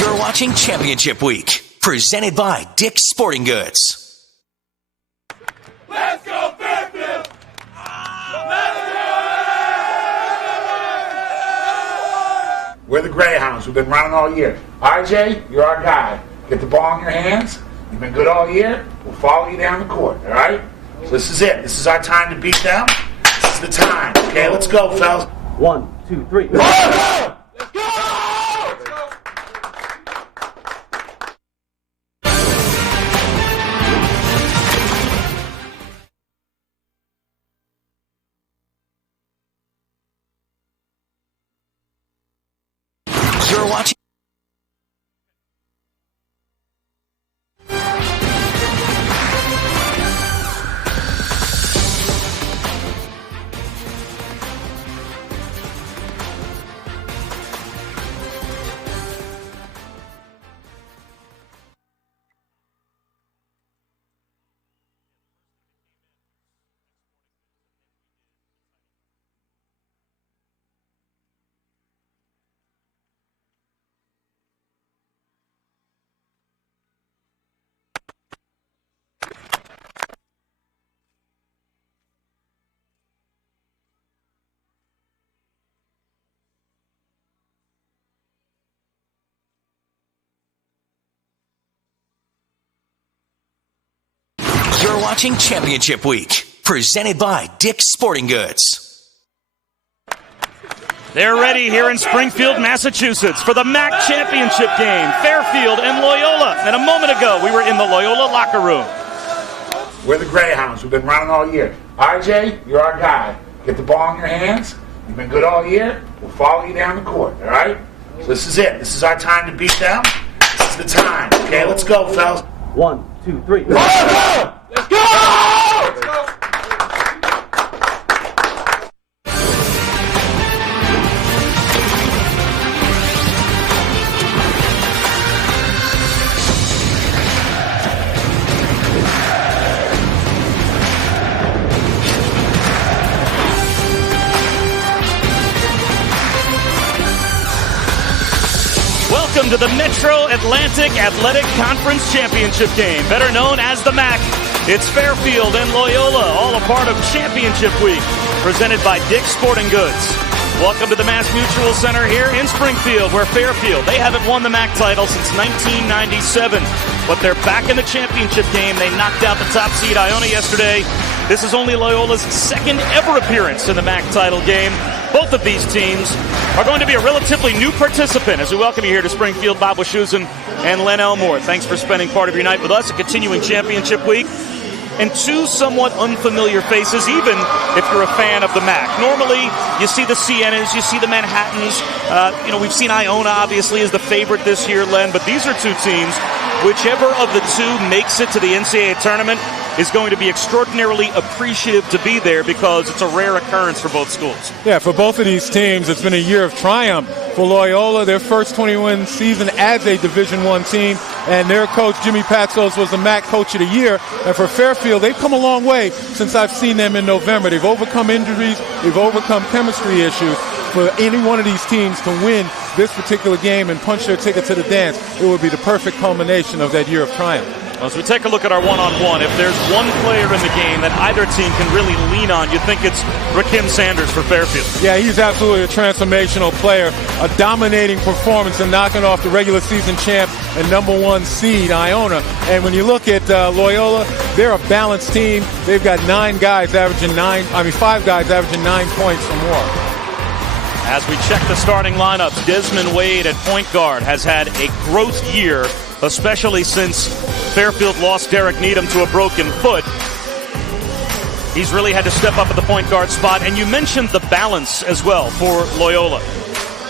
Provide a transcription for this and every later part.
You're watching Championship Week, presented by Dick's Sporting Goods. Let's go, Fairfield! We're the Greyhounds. We've been running all year. RJ, you're our guy. Get the ball in your hands. You've been good all year. We'll follow you down the court, all right? So this is it. This is our time to beat them. This is the time. Okay, let's go, fellas. 1, 2, 3. Let's go! You're watching. You're watching Championship Week, presented by Dick's Sporting Goods. They're ready here in Springfield, Massachusetts for the MAAC championship game. Fairfield and Loyola. And a moment ago, we were in the Loyola locker room. We're the Greyhounds. We've been running all year. RJ, you're our guy. Get the ball in your hands. You've been good all year. We'll follow you down the court, all right? So this is it. This is our time to beat them. This is the time. Okay, let's go, fellas. 1, 2, 3. Let's go! Let's go! Welcome to the Metro Atlantic Athletic Conference Championship game, better known as the MAAC. It's Fairfield and Loyola, all a part of Championship Week, presented by Dick's Sporting Goods. Welcome to the Mass Mutual Center here in Springfield, where Fairfield, they haven't won the MAAC title since 1997, but they're back in the championship game. They knocked out the top seed Iona yesterday. This is only Loyola's second ever appearance in the MAAC title game. Both of these teams are going to be a relatively new participant as we welcome you here to Springfield. Bob Wischusen and Len Elmore. Thanks for spending part of your night with us, a continuing championship week. And two somewhat unfamiliar faces, even if you're a fan of the MAAC. Normally, you see the Siennas, you see the Manhattans. We've seen Iona, obviously, as the favorite this year, Len. But these are two teams, whichever of the two makes it to the NCAA tournament is going to be extraordinarily appreciative to be there because it's a rare occurrence for both schools. Yeah, for both of these teams, it's been a year of triumph. For Loyola, their first 20-win season as a Division I team, and their coach, Jimmy Patsos, was the MAAC Coach of the Year. And for Fairfield, they've come a long way since I've seen them in November. They've overcome injuries. They've overcome chemistry issues. For any one of these teams to win this particular game and punch their ticket to the dance, it would be the perfect culmination of that year of triumph. As we take a look at our one-on-one, if there's one player in the game that either team can really lean on, you think it's Rakim Sanders for Fairfield. Yeah, he's absolutely a transformational player, a dominating performance and knocking off the regular season champ and #1 seed Iona. And when you look at Loyola, they're a balanced team. They've got 5 guys averaging 9 points or more. As we check the starting lineups, Desmond Wade at point guard has had a growth year, especially since Fairfield lost Derek Needham to a broken foot. He's really had to step up at the point guard spot. And you mentioned the balance as well for Loyola.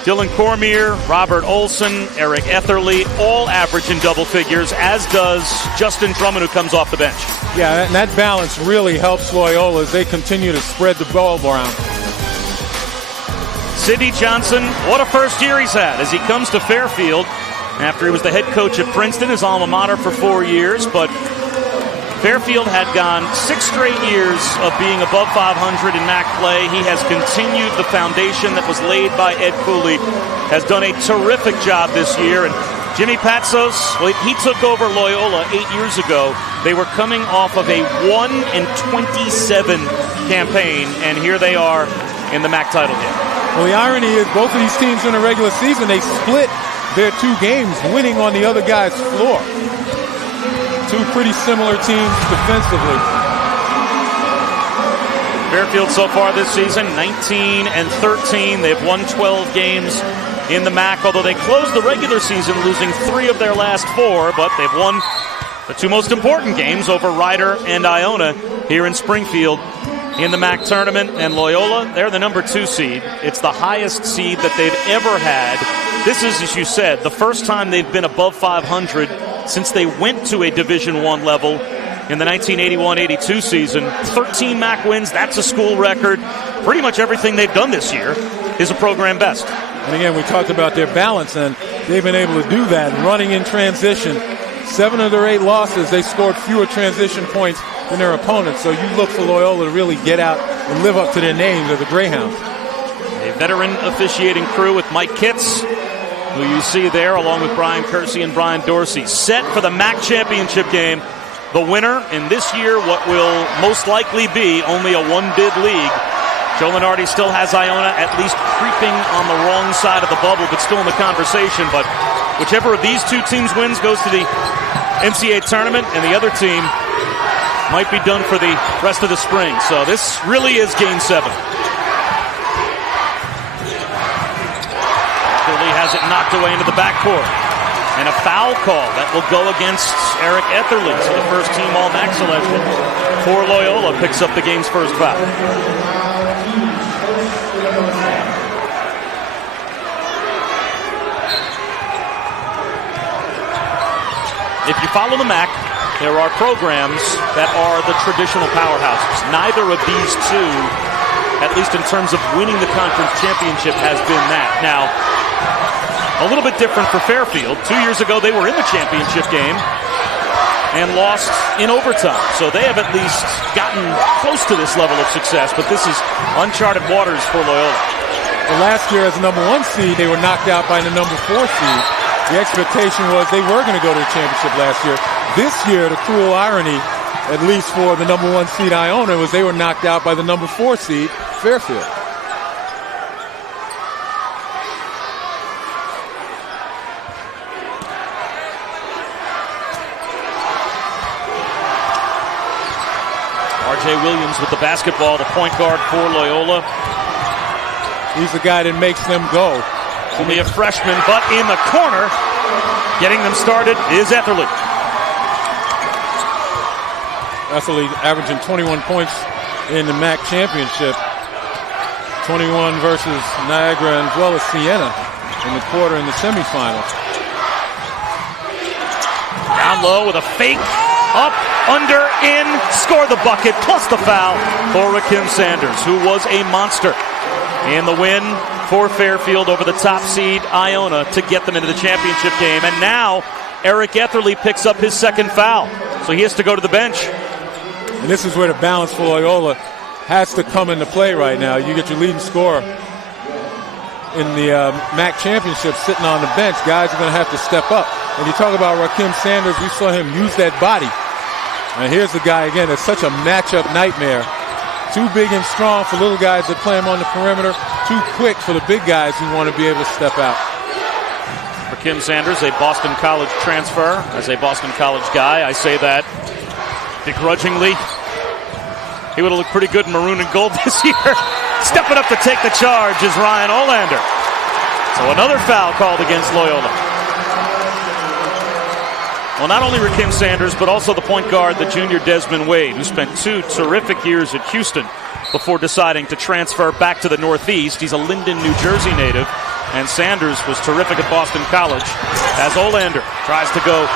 Dylan Cormier, Robert Olson, Eric Etherly, all average in double figures, as does Justin Drummond, who comes off the bench. Yeah, and that balance really helps Loyola as they continue to spread the ball around. Sidney Johnson, what a first year he's had as he comes to Fairfield after he was the head coach at Princeton, his alma mater, for 4 years. But Fairfield had gone 6 straight years of being above 500 in MAAC play. He has continued the foundation that was laid by Ed Cooley, has done a terrific job this year. And Jimmy Patsos, well, he took over Loyola 8 years ago. They were coming off of a 1-27 campaign, and here they are in the MAAC title game. Well, the irony is both of these teams in the regular season, they split their 2 games, winning on the other guy's floor. 2 pretty similar teams defensively. Fairfield so far this season, 19-13. They've won 12 games in the MAAC, although they closed the regular season losing 3 of their last 4, but they've won the 2 most important games over Ryder and Iona here in Springfield in the MAAC tournament. And Loyola, they're the number 2 seed. It's the highest seed that they've ever had. This is, as you said, the first time they've been above 500 since they went to a Division I level in the 1981-82 season. 13 MAAC wins, that's a school record. Pretty much everything they've done this year is a program best. And again, we talked about their balance, and they've been able to do that, running in transition. 7 of their 8 losses, they scored fewer transition points than their opponents. So you look for Loyola to really get out and live up to their names of the Greyhounds. A veteran officiating crew with Mike Kitts, who you see there, along with Brian Kersey and Brian Dorsey, set for the MAAC championship game. The winner in this year, what will most likely be only a 1-bid league. Joe Lenardi still has Iona at least creeping on the wrong side of the bubble, but still in the conversation. But whichever of these 2 teams wins goes to the NCAA tournament, and the other team might be done for the rest of the spring. So this really is Game 7. Philly has it knocked away into the backcourt. And a foul call that will go against Eric Etherly. So the first team All-MAAC selection for Loyola picks up the game's first foul. If you follow the MAAC, there are programs that are the traditional powerhouses. Neither of these 2, at least in terms of winning the conference championship, has been that. Now, a little bit different for Fairfield. 2 years ago, they were in the championship game and lost in overtime. So they have at least gotten close to this level of success, but this is uncharted waters for Loyola. Well, last year as the number 1 seed, they were knocked out by the number 4 seed. The expectation was they were going to go to the championship last year. This year, the cruel irony, at least for the number 1 seed Iona, was they were knocked out by the number 4 seed Fairfield. R.J. Williams with the basketball, the point guard for Loyola. He's the guy that makes them go. Only a freshman, but in the corner, getting them started is Etherly. Etherly averaging 21 points in the MAAC championship. 21 versus Niagara as well as Siena in the quarter in the semifinals. Down low with a fake. Up, under, in, score the bucket, plus the foul for Rakim Sanders, who was a monster in the win for Fairfield over the top seed Iona to get them into the championship game. And now Eric Etherly picks up his 2nd foul, so he has to go to the bench. And this is where the balance for Loyola has to come into play right now. You get your leading scorer in the MAAC championship sitting on the bench. Guys are going to have to step up. And you talk about Rakim Sanders, we saw him use that body. And here's the guy again that's such a matchup nightmare. Too big and strong for little guys that play him on the perimeter. Too quick for the big guys who want to be able to step out. Rakim Sanders, a Boston College transfer. As a Boston College guy, I say that begrudgingly. He would have looked pretty good in maroon and gold this year. Stepping up to take the charge is Ryan Olander. So another foul called against Loyola. Well, not only Rakim Sanders, but also the point guard, the junior Desmond Wade, who spent 2 terrific years at Houston before deciding to transfer back to the Northeast. He's a Linden, New Jersey native, and Sanders was terrific at Boston College as Olander tries to go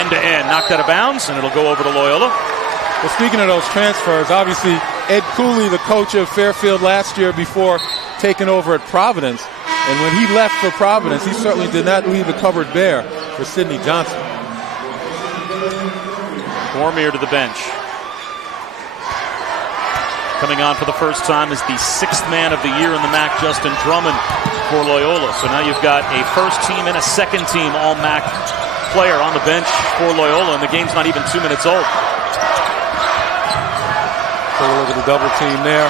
end-to-end. Knocked out of bounds, and it'll go over to Loyola. Well, speaking of those transfers, obviously Ed Cooley, the coach of Fairfield last year before taking over at Providence, and when he left for Providence, he certainly did not leave the cupboard bare for Sidney Johnson. Cormier to the bench. Coming on for the first time is the 6th man of the year in the MAAC, Justin Drummond, for Loyola. So now you've got a first team and a second team all-MAAC player on the bench for Loyola, and the game's not even 2 minutes old. So we'll look at the double team there.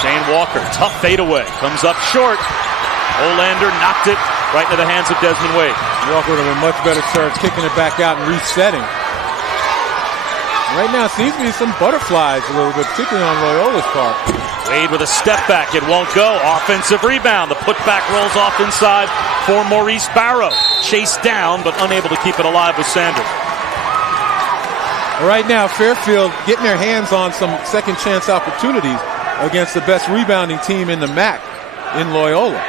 Shane Walker, tough fadeaway, comes up short. Olander knocked it right into the hands of Desmond Wade. Walker with a much better serve, kicking it back out and resetting. Right now seems to be some butterflies a little bit, particularly on Loyola's part. Wade with a step back, it won't go. Offensive rebound, the putback rolls off inside for Maurice Barrow. Chased down, but unable to keep it alive with Sanders. Right now, Fairfield getting their hands on some second chance opportunities against the best rebounding team in the MAAC in Loyola.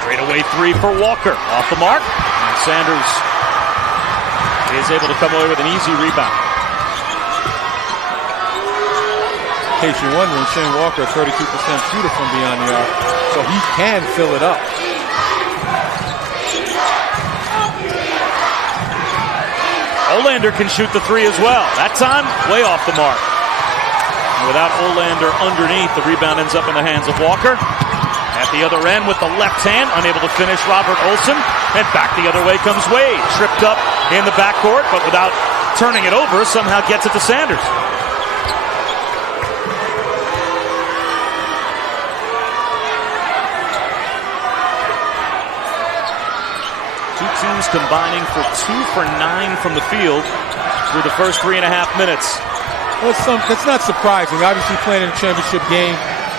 Straightaway three for Walker, off the mark. And Sanders is able to come away with an easy rebound. In case you're wondering, Shane Walker, 32% shooter from beyond the arc, so he can fill it up. Olander can shoot the three as well. That time, way off the mark. And without Olander underneath, the rebound ends up in the hands of Walker. At the other end with the left hand, unable to finish Robert Olson. And back the other way comes Wade. Tripped up in the backcourt, but without turning it over, somehow gets it to Sanders. Two teams combining for 2 for 9 from the field through the first 3.5 minutes. Well, that's not surprising. Obviously, playing in a championship game,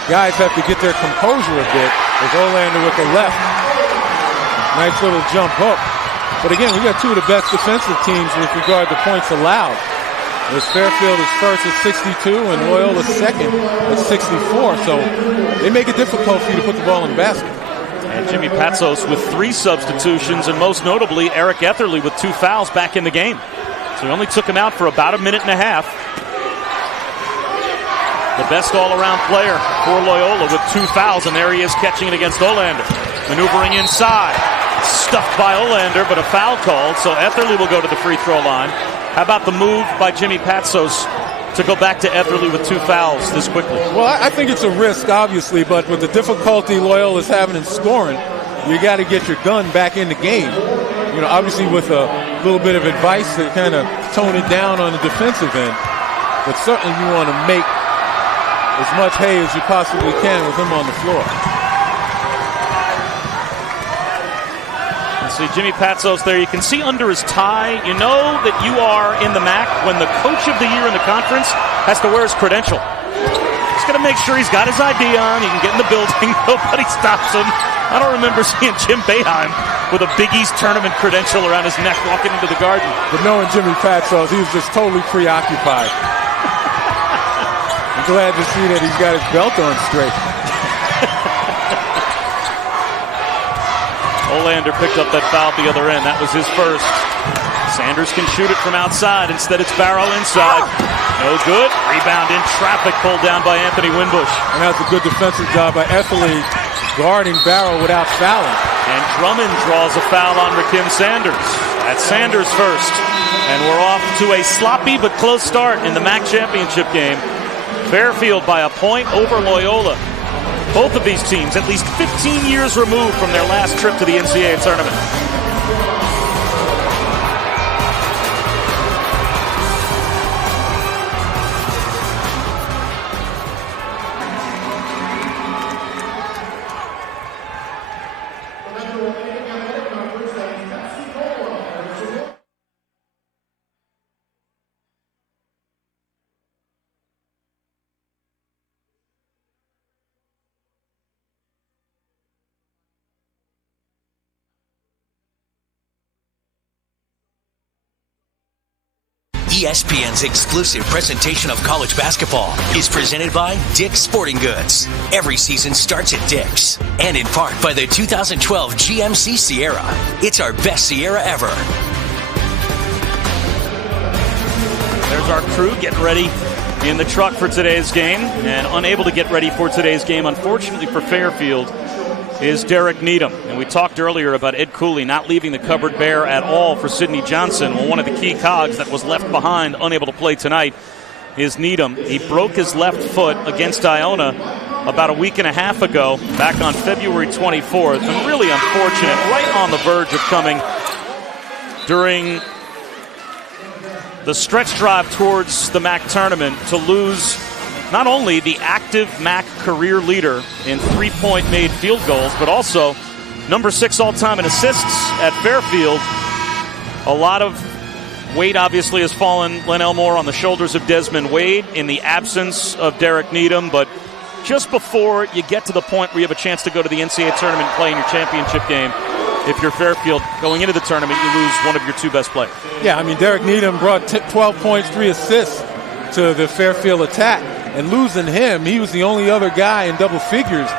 guys have to get their composure a bit. There's Olander with the left. Nice little jump hook. But again, we got two of the best defensive teams with regard to points allowed. As Fairfield is first at 62 and Loyola second at 64. So they make it difficult for you to put the ball in the basket. And Jimmy Patsos with 3 substitutions, and most notably Eric Etherly with 2 fouls back in the game. So he only took him out for about 1.5 minutes. The best all-around player for Loyola with 2 fouls, and there he is catching it against Olander. Maneuvering inside. Stuffed by Olander, but a foul called, so Etherly will go to the free throw line. How about the move by Jimmy Patsos to go back to Etherly with 2 fouls this quickly? Well, I think it's a risk, obviously, but with the difficulty Loyola's having in scoring, you got to get your gun back in the game. You know, obviously with a little bit of advice to kind of tone it down on the defensive end. But certainly you want to make as much hay as you possibly can with him on the floor. See Jimmy Patsos there. You can see under his tie, you know that you are in the MAAC when the coach of the year in the conference has to wear his credential. He's going to make sure he's got his ID on. He can get in the building. Nobody stops him. I don't remember seeing Jim Boeheim with a Big East tournament credential around his neck walking into the Garden. But knowing Jimmy Patsos, he was just totally preoccupied. I'm glad to see that he's got his belt on straight. Olander picked up that foul at the other end. That was his first. Sanders can shoot it from outside. Instead, it's Barrow inside. No good. Rebound in traffic pulled down by Anthony Winbush. And that's a good defensive job by Etherly guarding Barrow without fouling. And Drummond draws a foul on Rakim Sanders. That's Sanders first. And we're off to a sloppy but close start in the MAAC championship game. Fairfield by a point over Loyola. Both of these teams at least 15 years removed from their last trip to the NCAA tournament. ESPN's exclusive presentation of college basketball is presented by Dick's Sporting Goods. Every season starts at Dick's, and in part by the 2012 GMC Sierra. It's our best Sierra ever. There's our crew getting ready in the truck for today's game, and unable to get ready for today's game, unfortunately for Fairfield, is Derek Needham. And we talked earlier about Ed Cooley not leaving the cupboard bare at all for Sidney Johnson. Well, one of the key cogs that was left behind, unable to play tonight, is Needham. He broke his left foot against Iona about a week and a half ago, back on February 24th. And really unfortunate, right on the verge of coming during the stretch drive towards the MAAC tournament, to lose not only the active MAAC career leader in three-point made field goals, but also number 6 all-time in assists at Fairfield. A lot of weight obviously has fallen, Len Elmore, on the shoulders of Desmond Wade in the absence of Derek Needham. But just before you get to the point where you have a chance to go to the NCAA tournament and play in your championship game, if you're Fairfield going into the tournament, you lose one of your 2 best players. Yeah, I mean, Derek Needham brought 12 points, 3 assists to the Fairfield attack. And losing him, he was the only other guy in double figures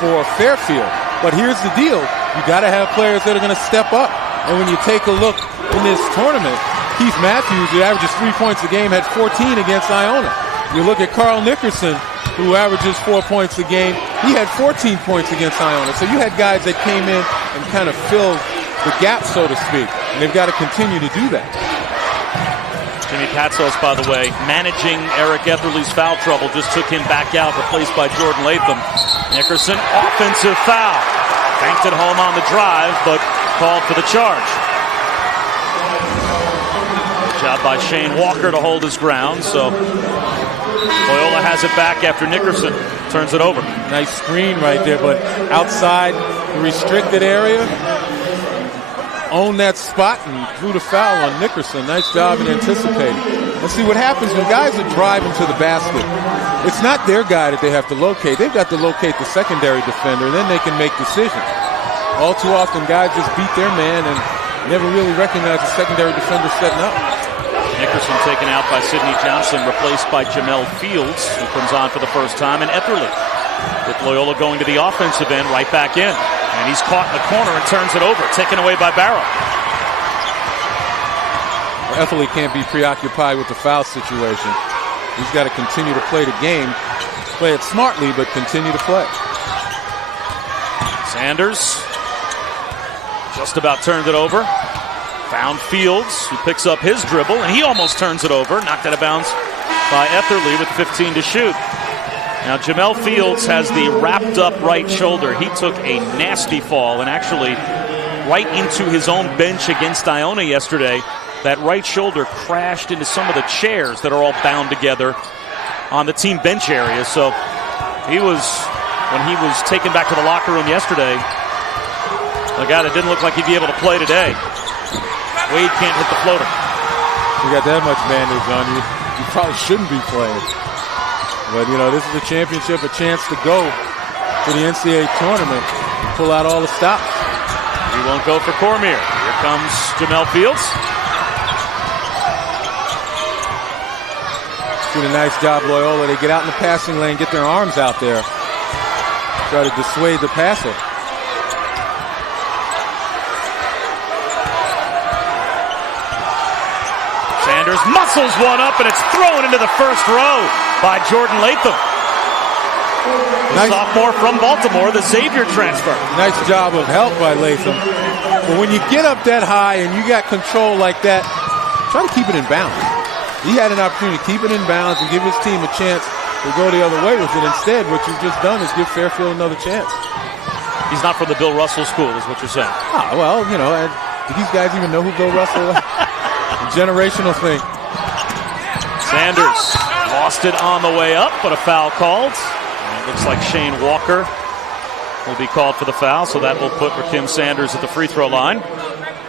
for Fairfield. But here's the deal. You got to have players that are going to step up. And when you take a look in this tournament, Keith Matthews, who averages 3 points a game, had 14 against Iona. You look at Carl Nickerson, who averages 4 points a game. He had 14 points against Iona. So you had guys that came in and kind of filled the gap, so to speak. And they've got to continue to do that. Jimmy Patsos, by the way, managing Eric Etherly's foul trouble, just took him back out, replaced by Jordan Latham. Nickerson, offensive foul. Banked it home on the drive, but called for the charge. Good job by Shane Walker to hold his ground, so Loyola has it back after Nickerson turns it over. Nice screen right there, but outside the restricted area, owned that spot and drew the foul on Nickerson. Nice job in anticipating. And see what happens when guys are driving to the basket. It's not their guy that they have to locate. They've got to locate the secondary defender, then they can make decisions. All too often, guys just beat their man and never really recognize the secondary defender setting up. Nickerson taken out by Sidney Johnson, replaced by Jamel Fields, who comes on for the first time, and Etherly, with Loyola going to the offensive end, right back in. And he's caught in the corner and turns it over, taken away by Barrow. Etherly can't be preoccupied with the foul situation. He's got to continue to play the game, play it smartly, but continue to play. Sanders just about turned it over. Found Fields, who picks up his dribble, and he almost turns it over. Knocked out of bounds by Etherly with 15 to shoot. Now, Jamel Fields has the wrapped-up right shoulder. He took a nasty fall and actually right into his own bench against Iona yesterday. That right shoulder crashed into some of the chairs that are all bound together on the team bench area. So when he was taken back to the locker room yesterday, a guy that didn't look like he'd be able to play today. Wade can't hit the floater. You got that much bandage on you. You probably shouldn't be playing. But, you know, this is a championship, a chance to go to the NCAA tournament, pull out all the stops. He won't go for Cormier. Here comes Jamel Fields. Doing a nice job, Loyola. They get out in the passing lane, get their arms out there, try to dissuade the passer. Sanders muscles one up, and it's thrown into the first row by Jordan Latham. The sophomore from Baltimore, the Xavier transfer. Nice job of help by Latham. But when you get up that high and you got control like that, try to keep it in bounds. He had an opportunity to keep it in bounds and give his team a chance to go the other way with it. Instead, what you've just done is give Fairfield another chance. He's not from the Bill Russell school, is what you're saying. Ah, well, you know, do these guys even know who Bill Russell is? Generational thing. Sanders lost it on the way up, but a foul called. And it looks like Shane Walker will be called for the foul, so that will put Rakim Sanders at the free throw line.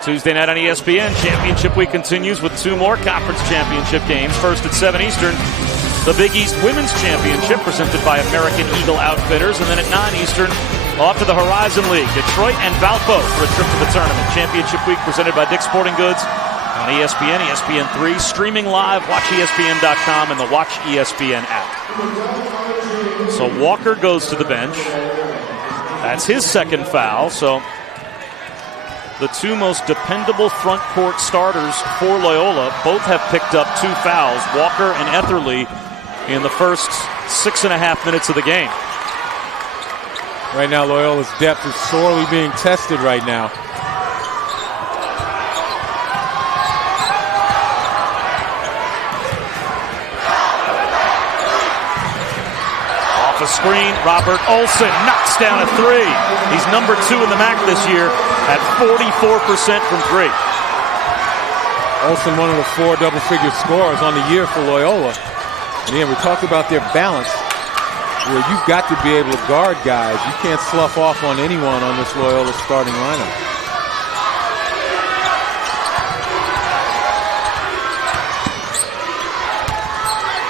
Tuesday night on ESPN, Championship Week continues with 2 more conference championship games. First at 7 Eastern, the Big East Women's Championship presented by American Eagle Outfitters. And then at 9 Eastern, off to the Horizon League, Detroit and Valpo for a trip to the tournament. Championship Week presented by Dick's Sporting Goods on on ESPN, ESPN3, streaming live, watchespn.com, and the Watch ESPN app. So Walker goes to the bench. That's his second foul. So the two most dependable front court starters for Loyola both have picked up 2 fouls, Walker and Etherly, in the first 6.5 minutes of the game. Right now, Loyola's depth is sorely being tested right now. Off a screen, Robert Olson knocks down a 3. He's number 2 in the MAAC this year at 44% from 3. Olson, one of the 4 double-figure scorers on the year for Loyola. And again, we talked about their balance, where you've got to be able to guard guys. You can't slough off on anyone on this Loyola starting lineup.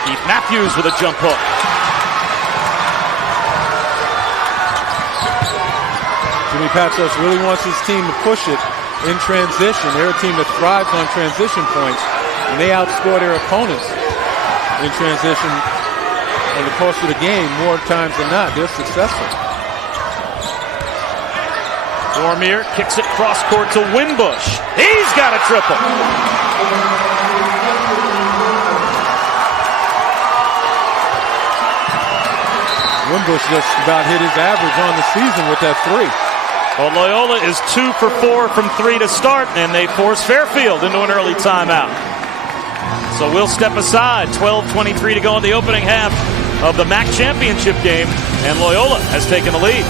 Keith Matthews with a jump hook. Jimmy Patsos really wants his team to push it in transition. They're a team that thrives on transition points, and they outscore their opponents in transition in the course of the game more times than not. They're successful. Cormier kicks it cross court to Winbush. He's got a triple. Winbush just about hit his average on the season with that 3. Well, Loyola is 2 for 4 from 3 to start, and they force Fairfield into an early timeout. So we'll step aside. 12:23 to go in the opening half of the MAAC championship game, and Loyola has taken the lead.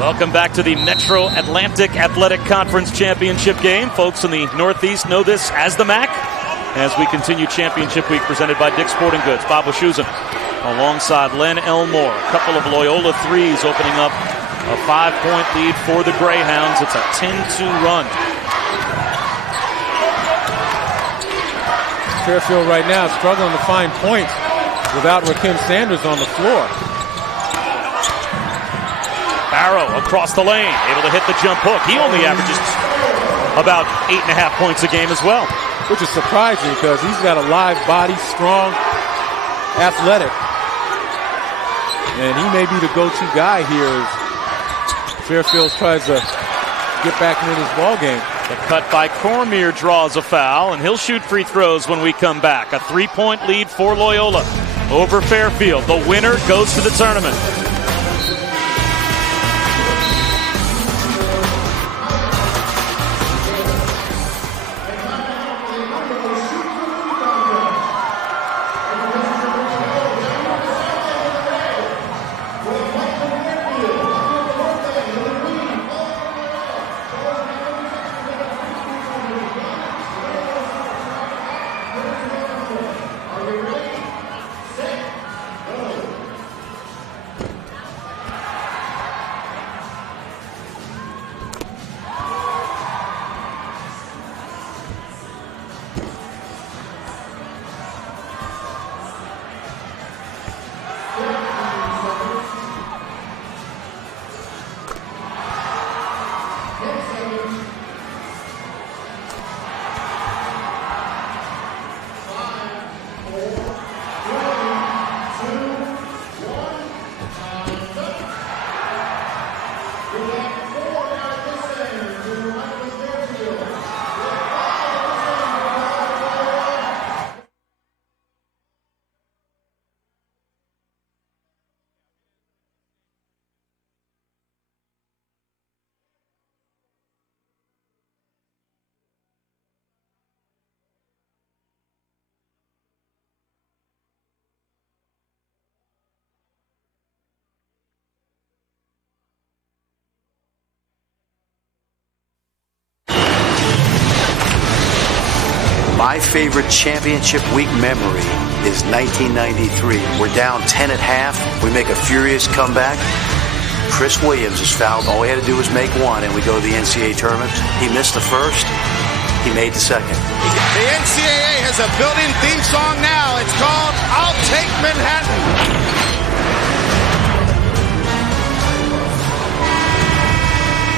Welcome back to the Metro Atlantic Athletic Conference Championship game. Folks in the Northeast know this as the MAAC. As we continue Championship Week presented by Dick's Sporting Goods. Bob Wischusen alongside Len Elmore. A couple of Loyola threes opening up a 5-point lead for the Greyhounds. It's a 10-2 run. Fairfield right now struggling to find points without Rakim Sanders on the floor. Barrow across the lane, able to hit the jump hook. He only averages about 8.5 points a game as well. Which is surprising because he's got a live body, strong, athletic. And he may be the go-to guy here as Fairfield tries to get back into this ball game. The cut by Cormier draws a foul, and he'll shoot free throws when we come back. A 3-point lead for Loyola over Fairfield. The winner goes to the tournament. My favorite championship week memory is 1993. We're down 10 at half. We make a furious comeback. Chris Williams is fouled. All we had to do was make one, and we go to the NCAA tournament. He missed the first. He made the second. The NCAA has a built-in theme song now. It's called I'll Take Manhattan.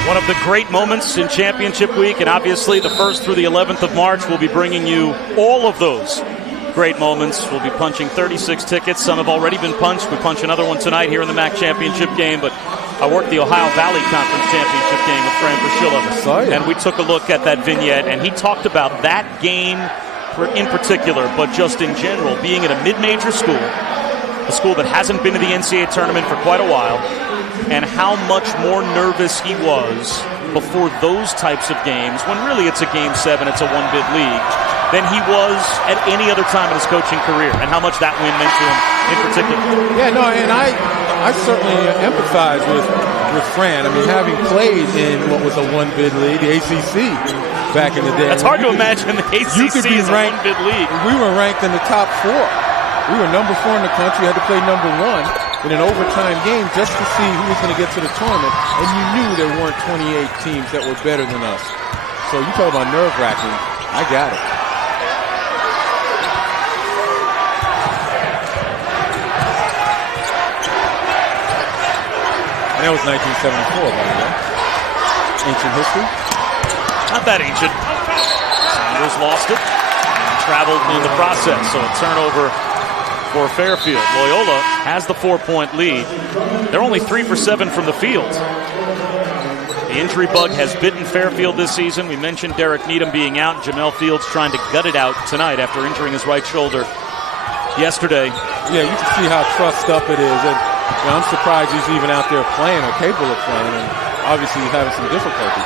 One of the great moments in Championship Week, and obviously the 1st through the 11th of March, we'll be bringing you all of those great moments. We'll be punching 36 tickets. Some have already been punched. We punch another one tonight here in the MAAC Championship game, but I worked the Ohio Valley Conference Championship game with Fran Fraschilla, and we took a look at that vignette, and he talked about that game in particular, but just in general, being at a mid-major school, a school that hasn't been to the NCAA tournament for quite a while, and how much more nervous he was before those types of games, when really it's a Game 7, it's a one-bid league, than he was at any other time in his coaching career, and how much that win meant to him in particular. Yeah, no, and I certainly empathize with Fran. I mean, having played in what was a one-bid league, the ACC, back in the day. It's hard to imagine the ACC is a one-bid league. We were ranked in the top 4. We were number 4 in the country, had to play number 1 in an overtime game just to see who was going to get to the tournament, and you knew there weren't 28 teams that were better than us. So you talk about nerve-wracking, I got it. And that was 1974, by the way. Ancient history. Not that ancient. Sanders lost it and traveled in the process, so a turnover for Fairfield. Loyola has the 4-point lead. They're only 3 for 7 from the field. The injury bug has bitten Fairfield this season. We mentioned Derek Needham being out. Jamel Fields trying to gut it out tonight after injuring his right shoulder yesterday. Yeah, you can see how trussed up it is. And I'm surprised he's even out there playing or capable of playing. And obviously he's having some difficulty.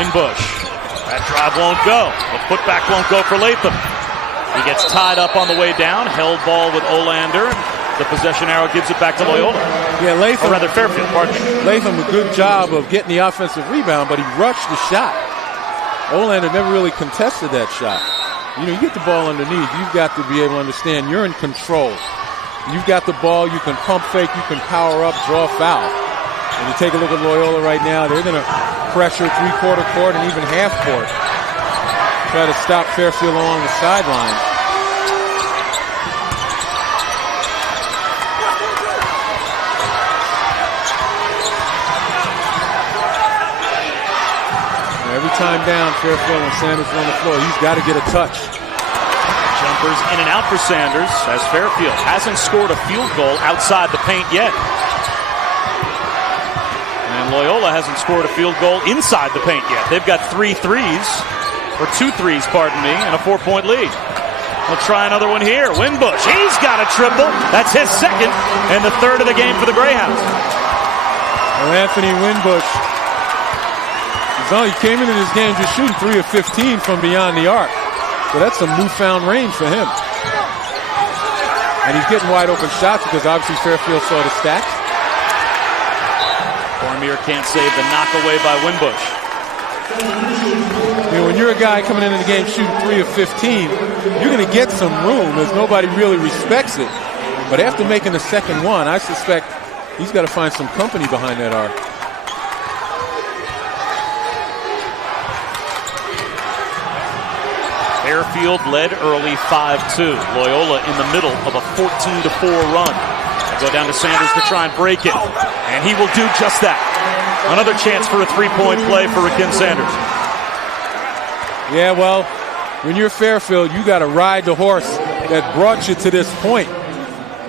Winbush. That drive won't go. The putback won't go for Latham. He gets tied up on the way down. Held ball with Olander. The possession arrow gives it back to Loyola. Yeah, Latham. Or rather, Fairfield, pardon me. Latham, a good job of getting the offensive rebound, but he rushed the shot. Olander never really contested that shot. You know, you get the ball underneath, you've got to be able to understand you're in control. You've got the ball, you can pump fake, you can power up, draw foul. And you take a look at Loyola right now, they're going to pressure three-quarter court and even half court. Try to stop Fairfield along the sideline. Every time down, Fairfield and Sanders on the floor, he's got to get a touch. Jumpers in and out for Sanders as Fairfield hasn't scored a field goal outside the paint yet. And Loyola hasn't scored a field goal inside the paint yet. They've got 2 threes, pardon me, and a 4-point lead. We'll try another one here. Winbush, he's got a triple. That's his second and the third of the game for the Greyhounds. Well, Anthony Winbush, he came into this game just shooting 3 of 15 from beyond the arc. So that's some newfound range for him. And he's getting wide open shots because obviously Fairfield saw the stacks. Cormier can't save the knockaway by Winbush. You know, when you're a guy coming into the game shooting 3 of 15, you're going to get some room as nobody really respects it. But after making the second one, I suspect he's got to find some company behind that arc. Fairfield led early 5-2. Loyola in the middle of a 14-4 run. They go down to Sanders to try and break it. And he will do just that. Another chance for a three-point play for Rakim Sanders. Yeah, well, when you're Fairfield, you got to ride the horse that brought you to this point.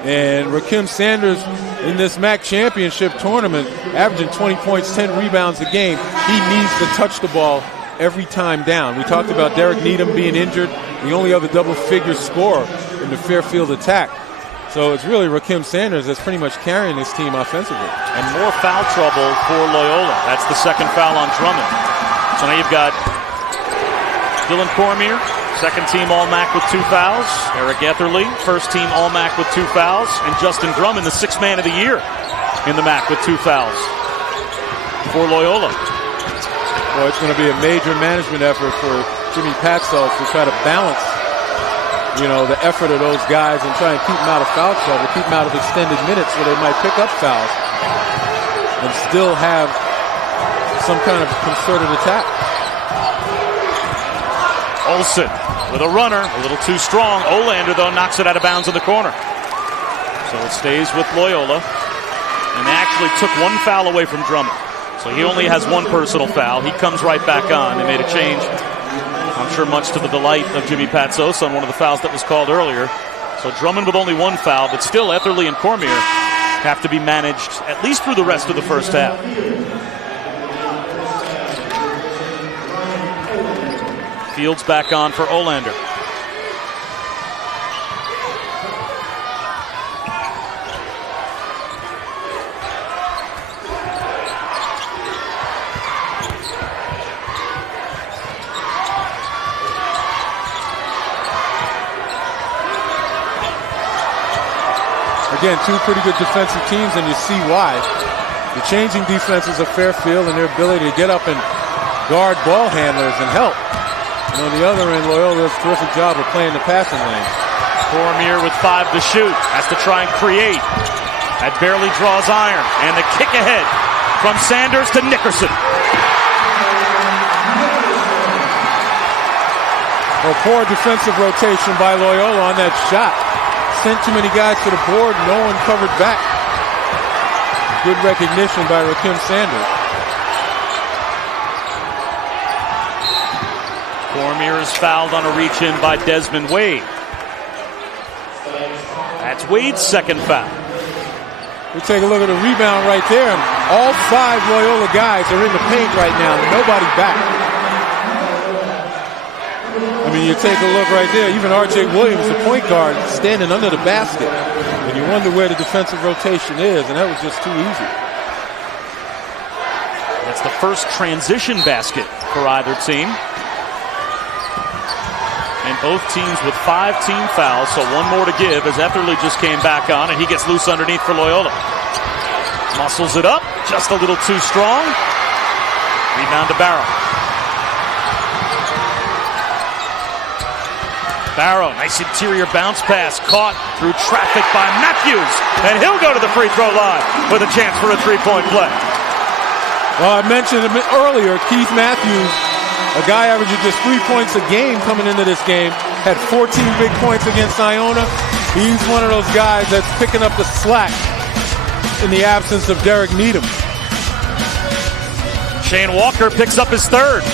And Rakim Sanders in this MAAC championship tournament, averaging 20 points, 10 rebounds a game, he needs to touch the ball every time down. We talked about Derek Needham being injured, the only other double-figure scorer in the Fairfield attack. So it's really Rakim Sanders that's pretty much carrying this team offensively. And more foul trouble for Loyola. That's the second foul on Drummond. So now you've got Dylan Cormier, second-team All-MAC with 2 fouls. Eric Etherly, first-team All-MAC with 2 fouls. And Justin Drummond, the sixth man of the year in the MAAC with 2 fouls for Loyola. Well, it's going to be a major management effort for Jimmy Patsos to try to balance, the effort of those guys and try and keep them out of foul trouble, keep them out of extended minutes where they might pick up fouls and still have some kind of concerted attack. Olsen with a runner, a little too strong. Olander, though, knocks it out of bounds in the corner. So it stays with Loyola. And they actually took one foul away from Drummond. So he only has one personal foul. He comes right back on. They made a change, I'm sure much to the delight of Jimmy Patsos on one of the fouls that was called earlier. So Drummond with only one foul, but still Etherly and Cormier have to be managed at least through the rest of the first half. Fields back on for Olander. Again, two pretty good defensive teams, and you see why. The changing defenses of Fairfield and their ability to get up and guard ball handlers and help. And on the other end, Loyola does a terrific job of playing the passing lane. Cormier with 5 to shoot. Has to try and create. That barely draws iron. And the kick ahead from Sanders to Nickerson. Well, poor defensive rotation by Loyola on that shot. Sent too many guys to the board. No one covered back. Good recognition by Rakim Sanders. Cormier is fouled on a reach-in by Desmond Wade. That's Wade's second foul. We take a look at the rebound right there. And all 5 Loyola guys are in the paint right now. Nobody back. I mean, you take a look right there. Even R.J. Williams, the point guard, standing under the basket. And you wonder where the defensive rotation is, and that was just too easy. That's the first transition basket for either team. And both teams with 5 team fouls, so one more to give as Etherly just came back on, and he gets loose underneath for Loyola. Muscles it up, just a little too strong. Rebound to Barrow. Barrow, nice interior bounce pass, caught through traffic by Matthews, and he'll go to the free throw line with a chance for a three-point play. Well, I mentioned a bit earlier, Keith Matthews, a guy averaging just 3 points a game coming into this game, had 14 big points against Iona. He's one of those guys that's picking up the slack in the absence of Derek Needham. Shane Walker picks up his third.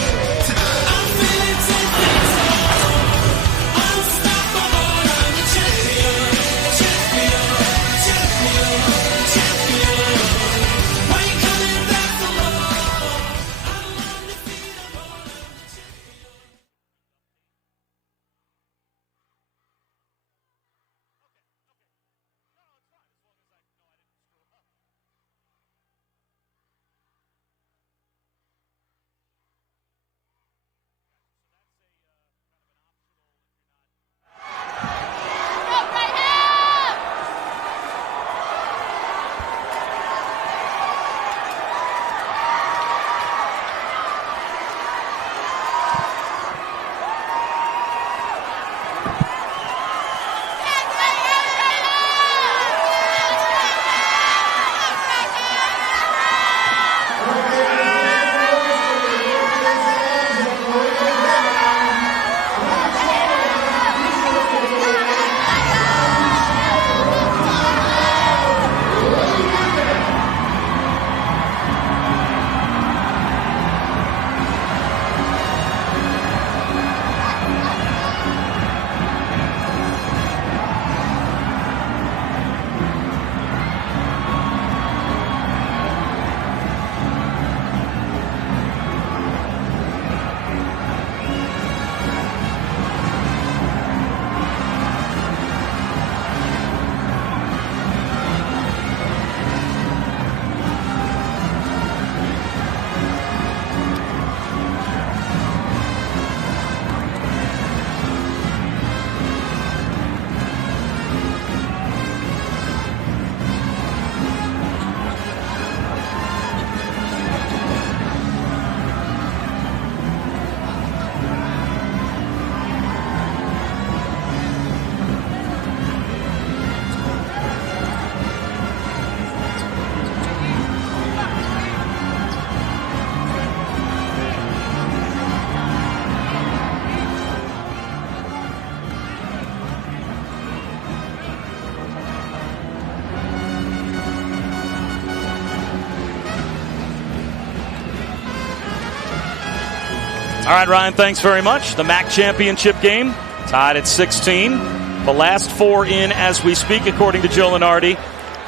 All right, Ryan, thanks very much. The MAAC championship game tied at 16. The last 4 in as we speak, according to Joe Lenardi.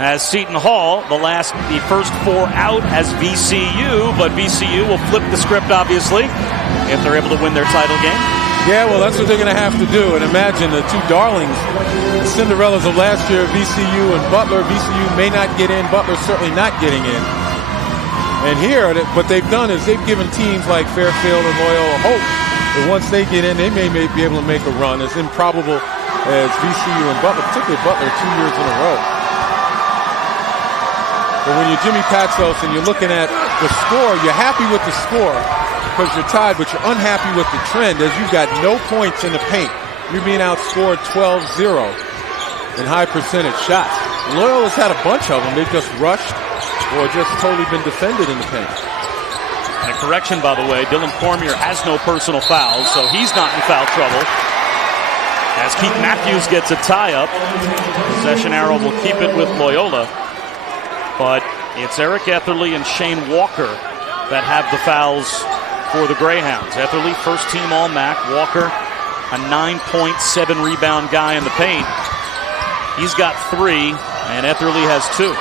As Seton Hall, the first 4 out as VCU, but VCU will flip the script, obviously, if they're able to win their title game. Yeah, well, that's what they're going to have to do. And imagine the 2 darlings, the Cinderellas of last year, VCU and Butler. VCU may not get in. Butler certainly not getting in. And here, what they've done is they've given teams like Fairfield and Loyola hope that once they get in, they may be able to make a run. As improbable as VCU and Butler, particularly Butler, 2 years in a row. But when you're Jimmy Patsos and you're looking at the score, you're happy with the score because you're tied, but you're unhappy with the trend as you've got no points in the paint. You're being outscored 12-0 in high percentage shots. Loyola's had a bunch of them. They've just rushed or just totally been defended in the paint. And a correction, by the way, Dylan Cormier has no personal fouls, so he's not in foul trouble. As Keith Matthews gets a tie-up, possession arrow will keep it with Loyola. But it's Eric Etherly and Shane Walker that have the fouls for the Greyhounds. Etherly, first-team All-MAAC. Walker, a 9-point, 7-rebound guy in the paint. He's got 3, and Etherly has 2.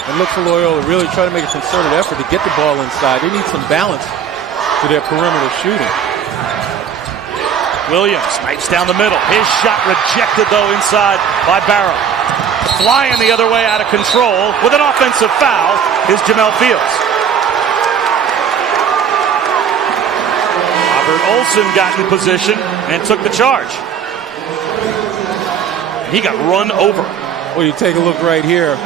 And look for Loyola really try to make a concerted effort to get the ball inside. They need some balance to their perimeter shooting. Williams snipes down the middle. His shot rejected, though, inside by Barrow. Flying the other way out of control with an offensive foul is Jamel Fields. Robert Olson got in position and took the charge. He got run over. Well, you take a look right here.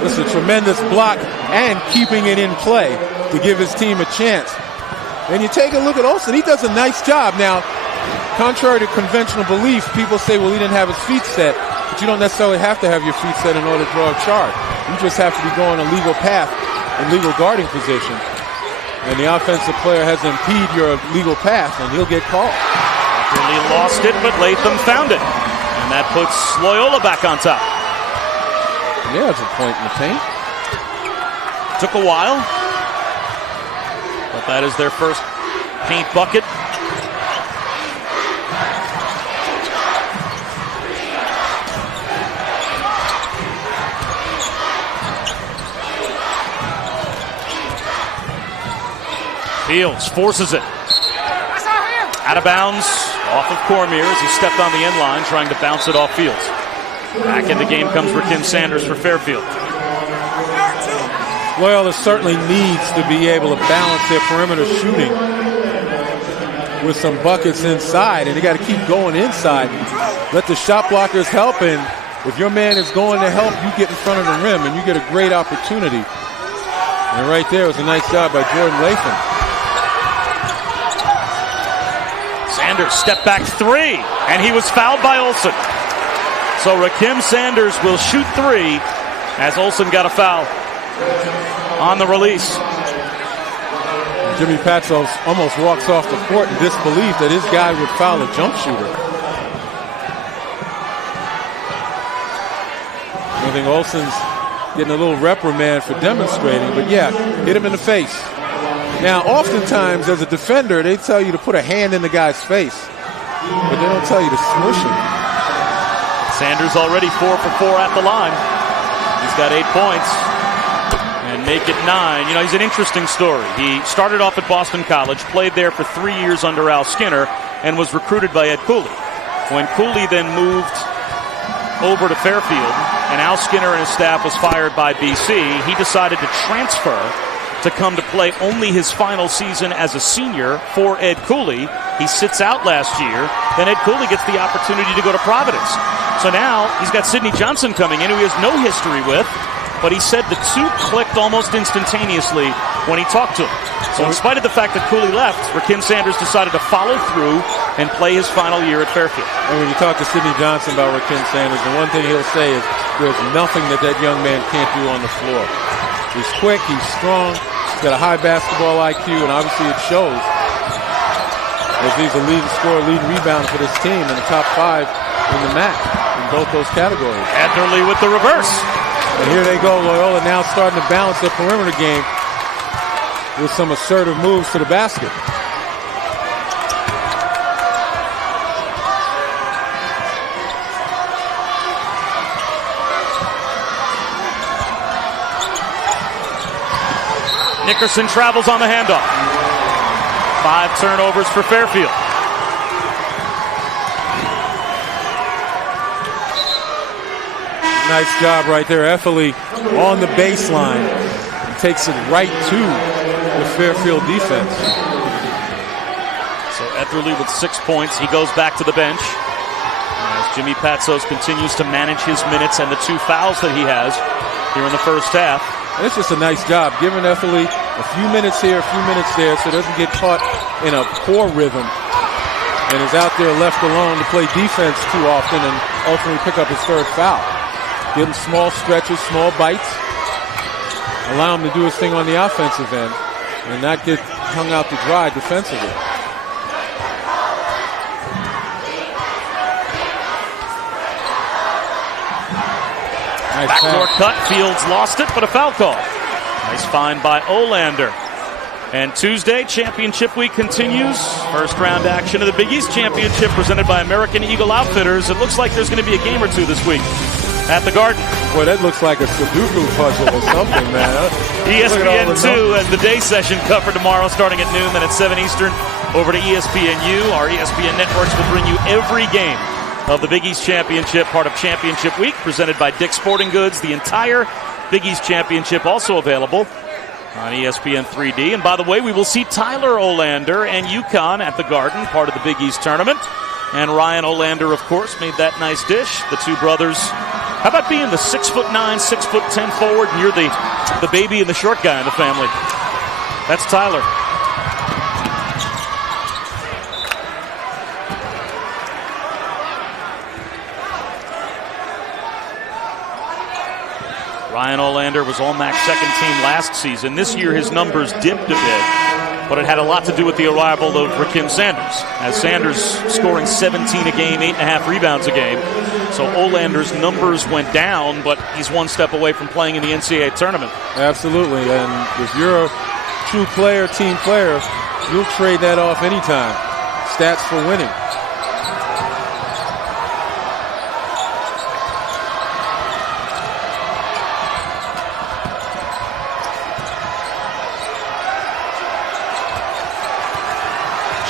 This is a tremendous block and keeping it in play to give his team a chance. And you take a look at Olsen. He does a nice job. Now, contrary to conventional belief, people say, well, he didn't have his feet set. But you don't necessarily have to have your feet set in order to draw a charge. You just have to be going a legal path in legal guarding position. And the offensive player has to impede your legal path, and he'll get called. Really lost it, but Latham found it. And that puts Loyola back on top. Yeah, it's a point in the paint. Took a while, but that is their first paint bucket. Fields forces it. Out of bounds, off of Cormier as he stepped on the end line, trying to bounce it off Fields. Back in the game comes Rakim Sanders for Fairfield. Loyola certainly needs to be able to balance their perimeter shooting with some buckets inside, and they got to keep going inside. Let the shot blockers help, and if your man is going to help, you get in front of the rim, and you get a great opportunity. And right there was a nice job by Jordan Latham. Sanders step back 3, and he was fouled by Olsen. So Rakim Sanders will shoot 3 as Olsen got a foul on the release. Jimmy Patsos almost walks off the court in disbelief that his guy would foul a jump shooter. I think Olsen's getting a little reprimand for demonstrating, but yeah, hit him in the face. Now, oftentimes as a defender, they tell you to put a hand in the guy's face, but they don't tell you to smush him. Sanders already 4 for 4 at the line. He's got 8 points and make it 9. You know, he's an interesting story. He started off at Boston College, played there for 3 years under Al Skinner, and was recruited by Ed Cooley. When Cooley then moved over to Fairfield, and Al Skinner and his staff was fired by BC, he decided to transfer to come to play only his final season as a senior for Ed Cooley. He sits out last year. Then Ed Cooley gets the opportunity to go to Providence. So now he's got Sidney Johnson coming in, who he has no history with, but he said the two clicked almost instantaneously when he talked to him. So in spite of the fact that Cooley left, Rakim Sanders decided to follow through and play his final year at Fairfield. And when you talk to Sidney Johnson about Rakim Sanders, the one thing he'll say is there's nothing that young man can't do on the floor. He's quick, he's strong, he's got a high basketball IQ, and obviously it shows as he's a leading scorer, leading rebounder for this team in the top 5 in the MAAC in both those categories. Adderley with the reverse. And here they go, Loyola now starting to balance their perimeter game. with some assertive moves to the basket. Nickerson travels on the handoff. 5 turnovers for Fairfield. Nice job right there. Efeli on the baseline. Takes it right to the Fairfield defense. So Etherly with 6 points. He goes back to the bench as Jimmy Patsos continues to manage his minutes and the 2 fouls that he has here in the first half. And it's just a nice job giving Efeli a few minutes here, a few minutes there, so he doesn't get caught in a poor rhythm and is out there left alone to play defense too often and ultimately pick up his 3rd foul. Give him small stretches, small bites. Allow him to do his thing on the offensive end and not get hung out to dry defensively. Nice Backdoor pass. cut. Fields lost it, but a foul call. Nice find by Olander. And Tuesday, championship week continues. First round action of the Big East Championship presented by American Eagle Outfitters. It looks like there's going to be a game or two this week at the Garden. Boy, that looks like a Sudoku puzzle or something, man. ESPN 2 as the day session covered tomorrow starting at noon, then at 7 Eastern over to ESPNU. Our ESPN networks will bring you every game of the Big East Championship, part of Championship Week, presented by Dick's Sporting Goods. The entire Big East Championship also available on ESPN 3D. And by the way, we will see Tyler Olander and UConn at the Garden, part of the Big East tournament. And Ryan Olander, of course, made that nice dish. The two brothers. How about being the 6'9", 6'10" forward, and you're the baby and the short guy in the family? That's Tyler. Ryan Olander was All-MAAC second team last season. This year his numbers dipped a bit, but it had a lot to do with the arrival of Rakim Sanders. As Sanders scoring 17 a game, 8.5 rebounds a game. So Olander's numbers went down, but he's one step away from playing in the NCAA tournament. Absolutely, and if you're a true player, team player, you'll trade that off anytime. Stats for winning.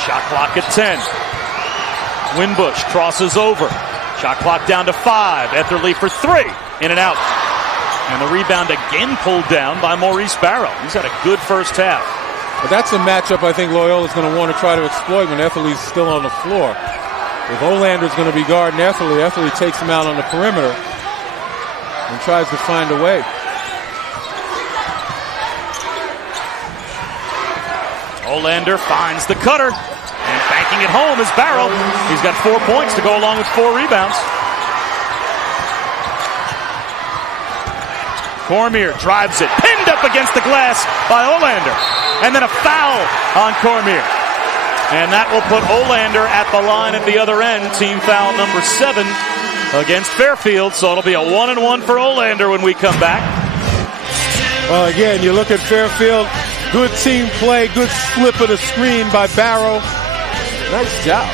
Shot clock at 10. Winbush crosses over. Shot clock down to 5. Etherly for 3. In and out. And the rebound again pulled down by Maurice Barrow. He's had a good first half. But that's a matchup I think Loyola's going to want to try to exploit when Etherly's still on the floor. If Olander's going to be guarding Etherly, Etherly takes him out on the perimeter and tries to find a way. Olander finds the cutter. And banking it home is Barrow. He's got 4 points to go along with 4 rebounds. Cormier drives it. Pinned up against the glass by Olander. And then a foul on Cormier. And that will put Olander at the line at the other end. Team foul number 7 against Fairfield. So it'll be a 1-and-1 for Olander when we come back. Well, again, you look at Fairfield. Good team play. Good flip of the screen by Barrow. Nice job.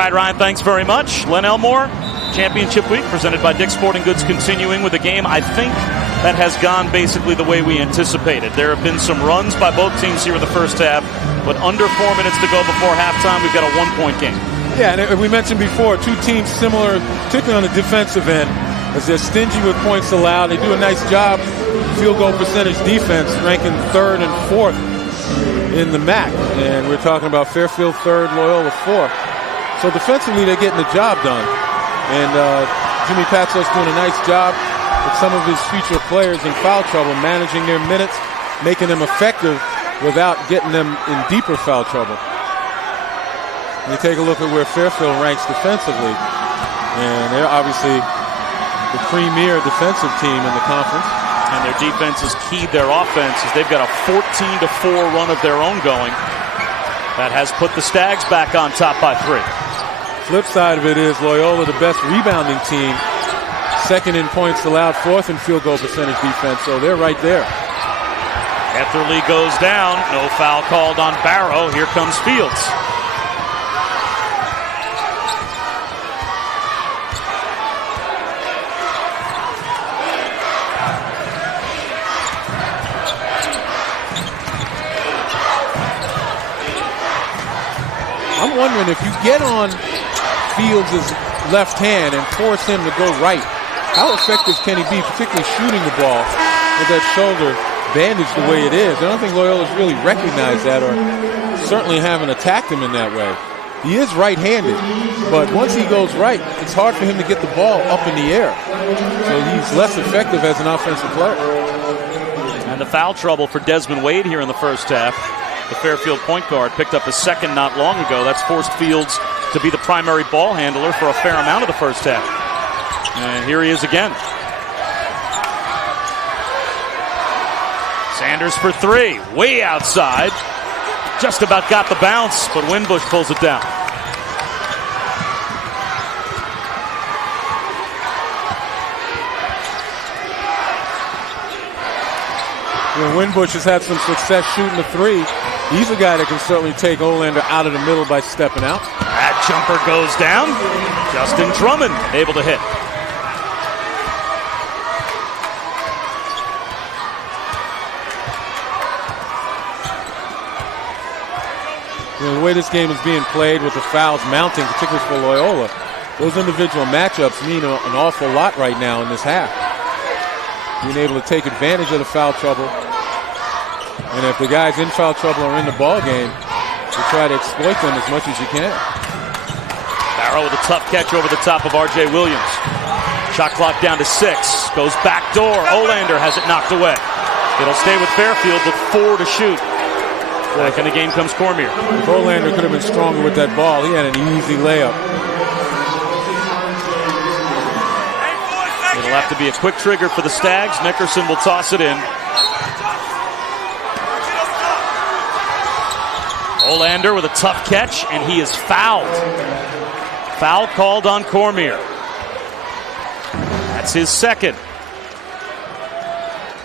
right, Ryan, thanks very much. Len Elmore, Championship Week presented by Dick's Sporting Goods, continuing with a game I think that has gone basically the way we anticipated. There have been some runs by both teams here in the first half, but under 4 minutes to go before halftime, we've got a 1-point game. Yeah, and we mentioned before, two teams similar, particularly on the defensive end, as they're stingy with points allowed. They do a nice job, field goal percentage defense, ranking 3rd and 4th in the MAAC. And we're talking about Fairfield 3rd, Loyola 4th. So defensively, they're getting the job done. And Jimmy Patsos doing a nice job with some of his future players in foul trouble, managing their minutes, making them effective without getting them in deeper foul trouble. And you take a look at where Fairfield ranks defensively, and they're obviously the premier defensive team in the conference. And their defense has keyed their offense as they've got a 14-4 run of their own going. That has put the Stags back on top by 3. Flip side of it is Loyola, the best rebounding team, 2nd in points allowed, 4th in field goal percentage defense, so they're right there. Etherly goes down. No foul called on Barrow. Here comes Fields. I'm wondering if you get on Fields' left hand and force him to go right, how effective can he be, particularly shooting the ball with that shoulder bandaged the way it is? I don't think Loyola's really recognized that, or certainly haven't attacked him in that way. He is right-handed, but once he goes right, it's hard for him to get the ball up in the air. So he's less effective as an offensive player. And the foul trouble for Desmond Wade here in the first half. The Fairfield point guard picked up his 2nd not long ago. That's forced Fields to be the primary ball handler for a fair amount of the first half. And here he is again. Sanders for 3, way outside. Just about got the bounce, but Winbush pulls it down. Winbush has had some success shooting the 3. He's a guy that can certainly take Olander out of the middle by stepping out. That jumper goes down. Justin Drummond able to hit. The way this game is being played with the fouls mounting, particularly for Loyola, those individual matchups mean an awful lot right now in this half. Being able to take advantage of the foul trouble. And if the guys in foul trouble are in the ball game, you try to exploit them as much as you can. Barrow with a tough catch over the top of R.J. Williams. Shot clock down to 6. Goes back door. Olander has it knocked away. It'll stay with Fairfield with 4 to shoot. Back in the game comes Cormier. If Olander could have been stronger with that ball, he had an easy layup. It'll have to be a quick trigger for the Stags. Nickerson will toss it in. Olander with a tough catch, and he is fouled. Foul called on Cormier. That's his 2nd.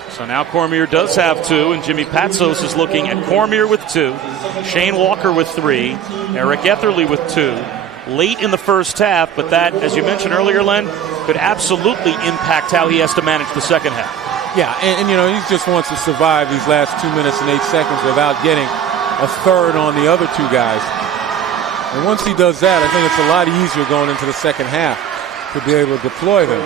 So now Cormier does have 2, and Jimmy Patsos is looking at Cormier with 2, Shane Walker with 3, Eric Etherly with 2. Late in the first half, but that, as you mentioned earlier, Len, could absolutely impact how he has to manage the second half. Yeah, and he just wants to survive these last 2 minutes and 8 seconds without getting a third on the other 2 guys. And once he does that, I think it's a lot easier going into the second half to be able to deploy them.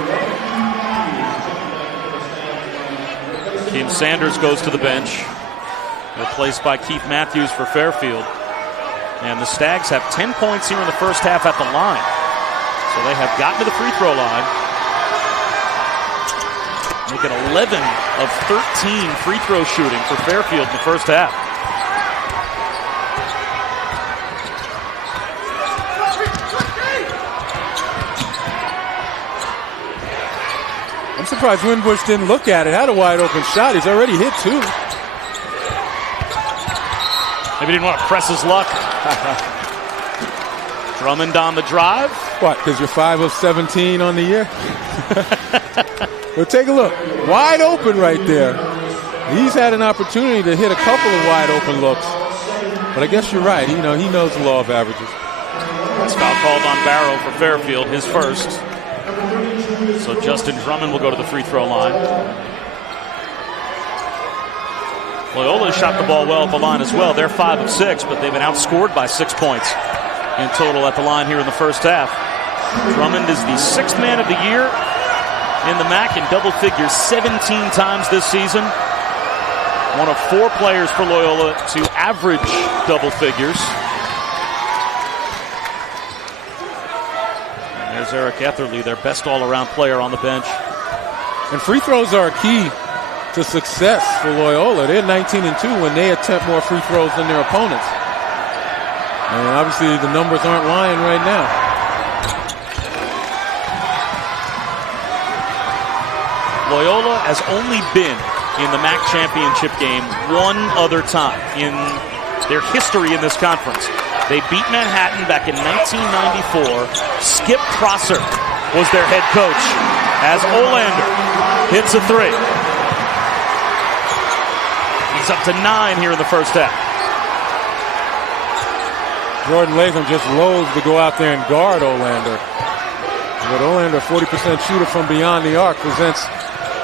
Kim Sanders goes to the bench, replaced by Keith Matthews for Fairfield. And the Stags have 10 points here in the first half at the line. So they have gotten to the free throw line. Making 11 of 13 free throw shooting for Fairfield in the first half. I'm surprised Winbush didn't look at it. Had a wide open shot. He's already hit 2. Maybe didn't want to press his luck. Drummond on the drive. What, because you're 5 of 17 on the year? Well, take a look. Wide open right there. He's had an opportunity to hit a couple of wide open looks. But I guess you're right. He knows the law of averages. That's foul called on Barrow for Fairfield, his first. So Justin Drummond will go to the free throw line. Loyola shot the ball well at the line as well. They're 5 of 6, but they've been outscored by 6 points in total at the line here in the first half. Drummond is the 6th man of the year in the MAAC in double figures 17 times this season. One of 4 players for Loyola to average double figures. And there's Eric Etherly, their best all-around player on the bench. And free throws are a key to success for Loyola. They're 19-2 when they attempt more free throws than their opponents. And obviously the numbers aren't lying right now. Loyola has only been in the MAAC championship game one other time in their history in this conference. They beat Manhattan back in 1994. Skip Prosser was their head coach as Olander hits a 3. He's up to 9 here in the first half. Jordan Latham just loathes to go out there and guard Olander. But Olander, 40% shooter from beyond the arc, presents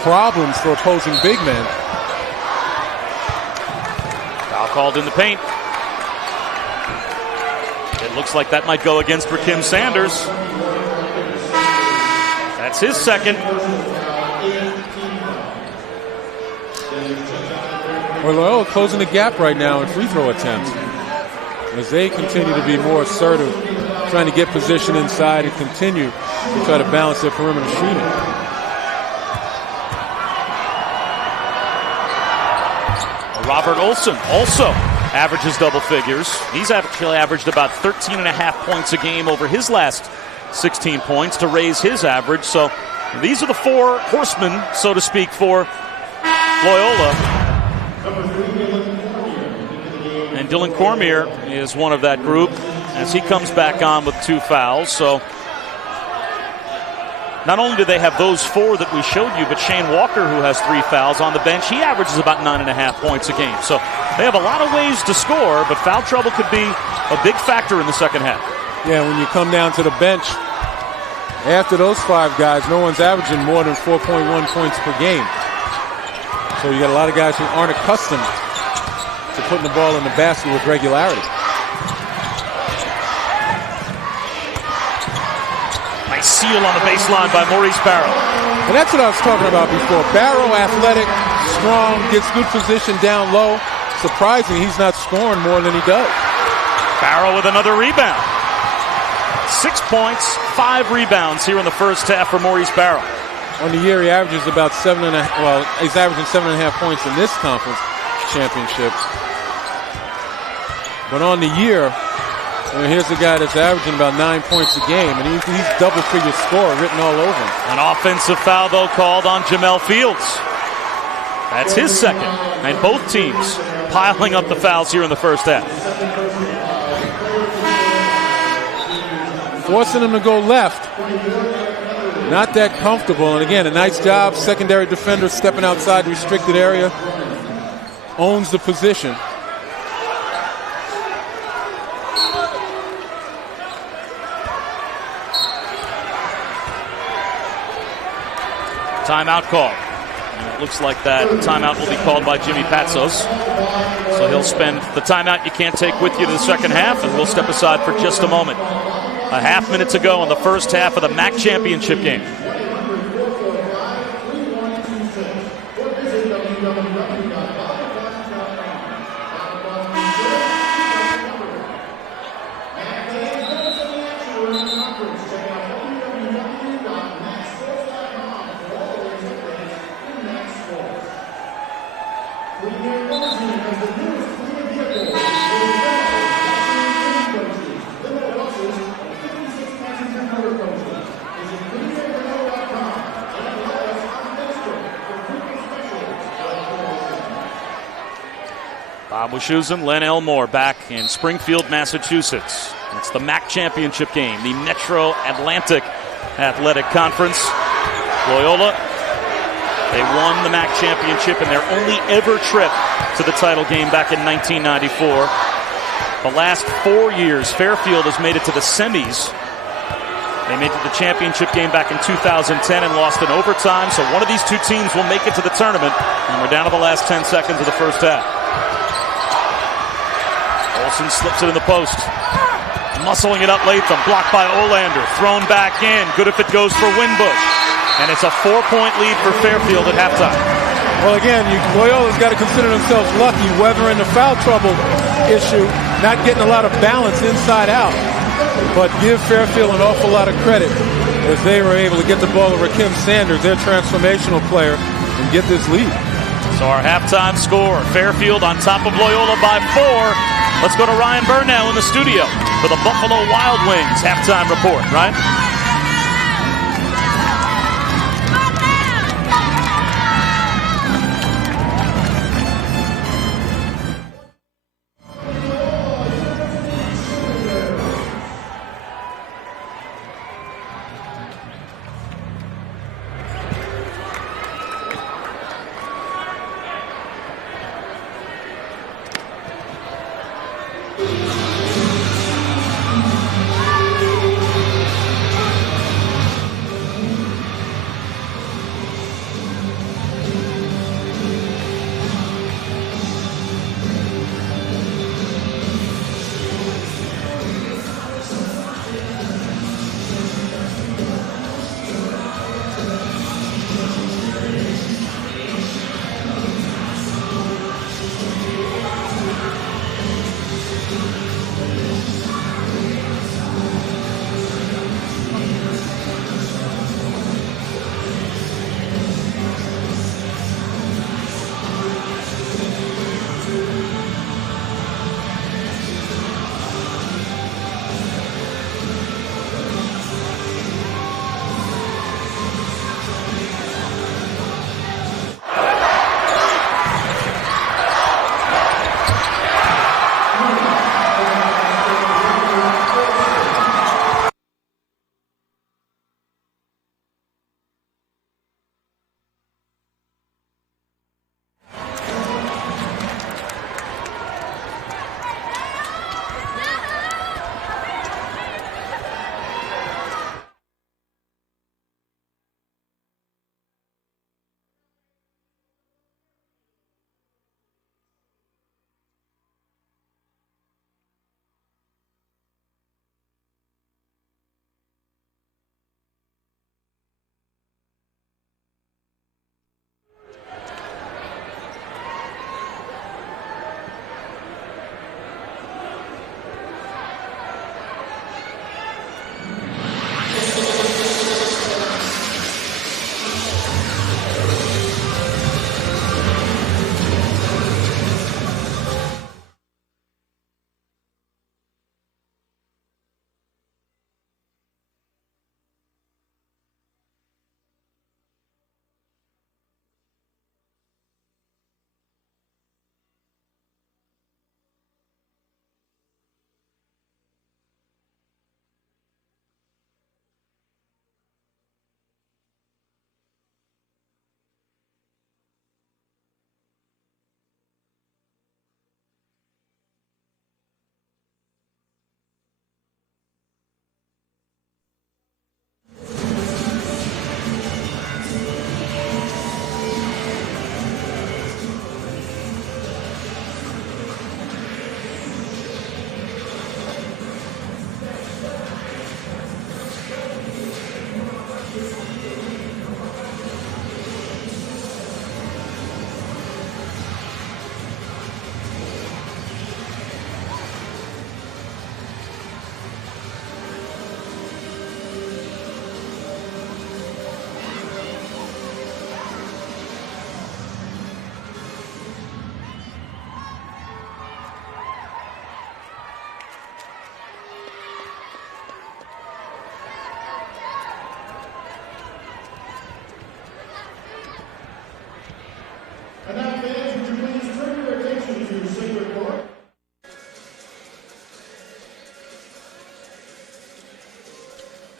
problems for opposing big men. Foul called in the paint. It looks like that might go against Rakim Sanders. That's his second. Well, Loyola closing the gap right now in free throw attempts as they continue to be more assertive, trying to get position inside and continue to try to balance their perimeter shooting. Robert Olson also averages double figures. He's actually averaged about 13.5 points a game over his last 16 points to raise his average. So these are the 4 horsemen, so to speak, for Loyola. And Dylan Cormier is one of that group as he comes back on with 2 fouls. So not only do they have those 4 that we showed you, but Shane Walker, who has 3 fouls on the bench, he averages about 9.5 points a game. So they have a lot of ways to score, but foul trouble could be a big factor in the second half. Yeah, when you come down to the bench, after those 5 guys, no one's averaging more than 4.1 points per game. So you got a lot of guys who aren't accustomed to putting the ball in the basket with regularity. Nice seal on the baseline by Maurice Barrow. And that's what I was talking about before. Barrow, athletic, strong, gets good position down low. Surprising he's not scoring more than he does. Barrow with another rebound. 6 points, 5 rebounds here in the first half for Maurice Barrow. On the year, he averages about 7.5. Well, he's averaging 7.5 points in this conference championship. But on the year, here's a guy that's averaging about 9 points a game, and he's double-figure scorer written all over him. An offensive foul, though, called on Jamel Fields. That's his second, and both teams piling up the fouls here in the first half. Forcing him to go left. Not that comfortable, and again, a nice job. Secondary defender stepping outside the restricted area. Owns the position. Timeout call. And it looks like that timeout will be called by Jimmy Patsos. So he'll spend the timeout you can't take with you to the second half, and we'll step aside for just a moment. A half minute to go in the first half of the MAAC championship game. Bob Wischusen, Len Elmore back in Springfield, Massachusetts. It's the MAAC championship game, the Metro Atlantic Athletic Conference. Loyola, they won the MAAC championship in their only ever trip to the title game back in 1994. The last 4 years, Fairfield has made it to the semis. They made it to the championship game back in 2010 and lost in overtime. So one of these two teams will make it to the tournament. And we're down to the last 10 seconds of the first half. Olsen slips it in the post. Muscling it up Latham. Blocked by Olander. Thrown back in. Good if it goes for Winbush. And it's a 4-point lead for Fairfield at halftime. Well, again, Loyola's got to consider themselves lucky weathering the foul trouble issue, not getting a lot of balance inside out. But give Fairfield an awful lot of credit as they were able to get the ball to Rakim Sanders, their transformational player, and get this lead. So our halftime score, Fairfield on top of Loyola by 4. Let's go to Ryan Burnell in the studio for the Buffalo Wild Wings halftime report. Ryan?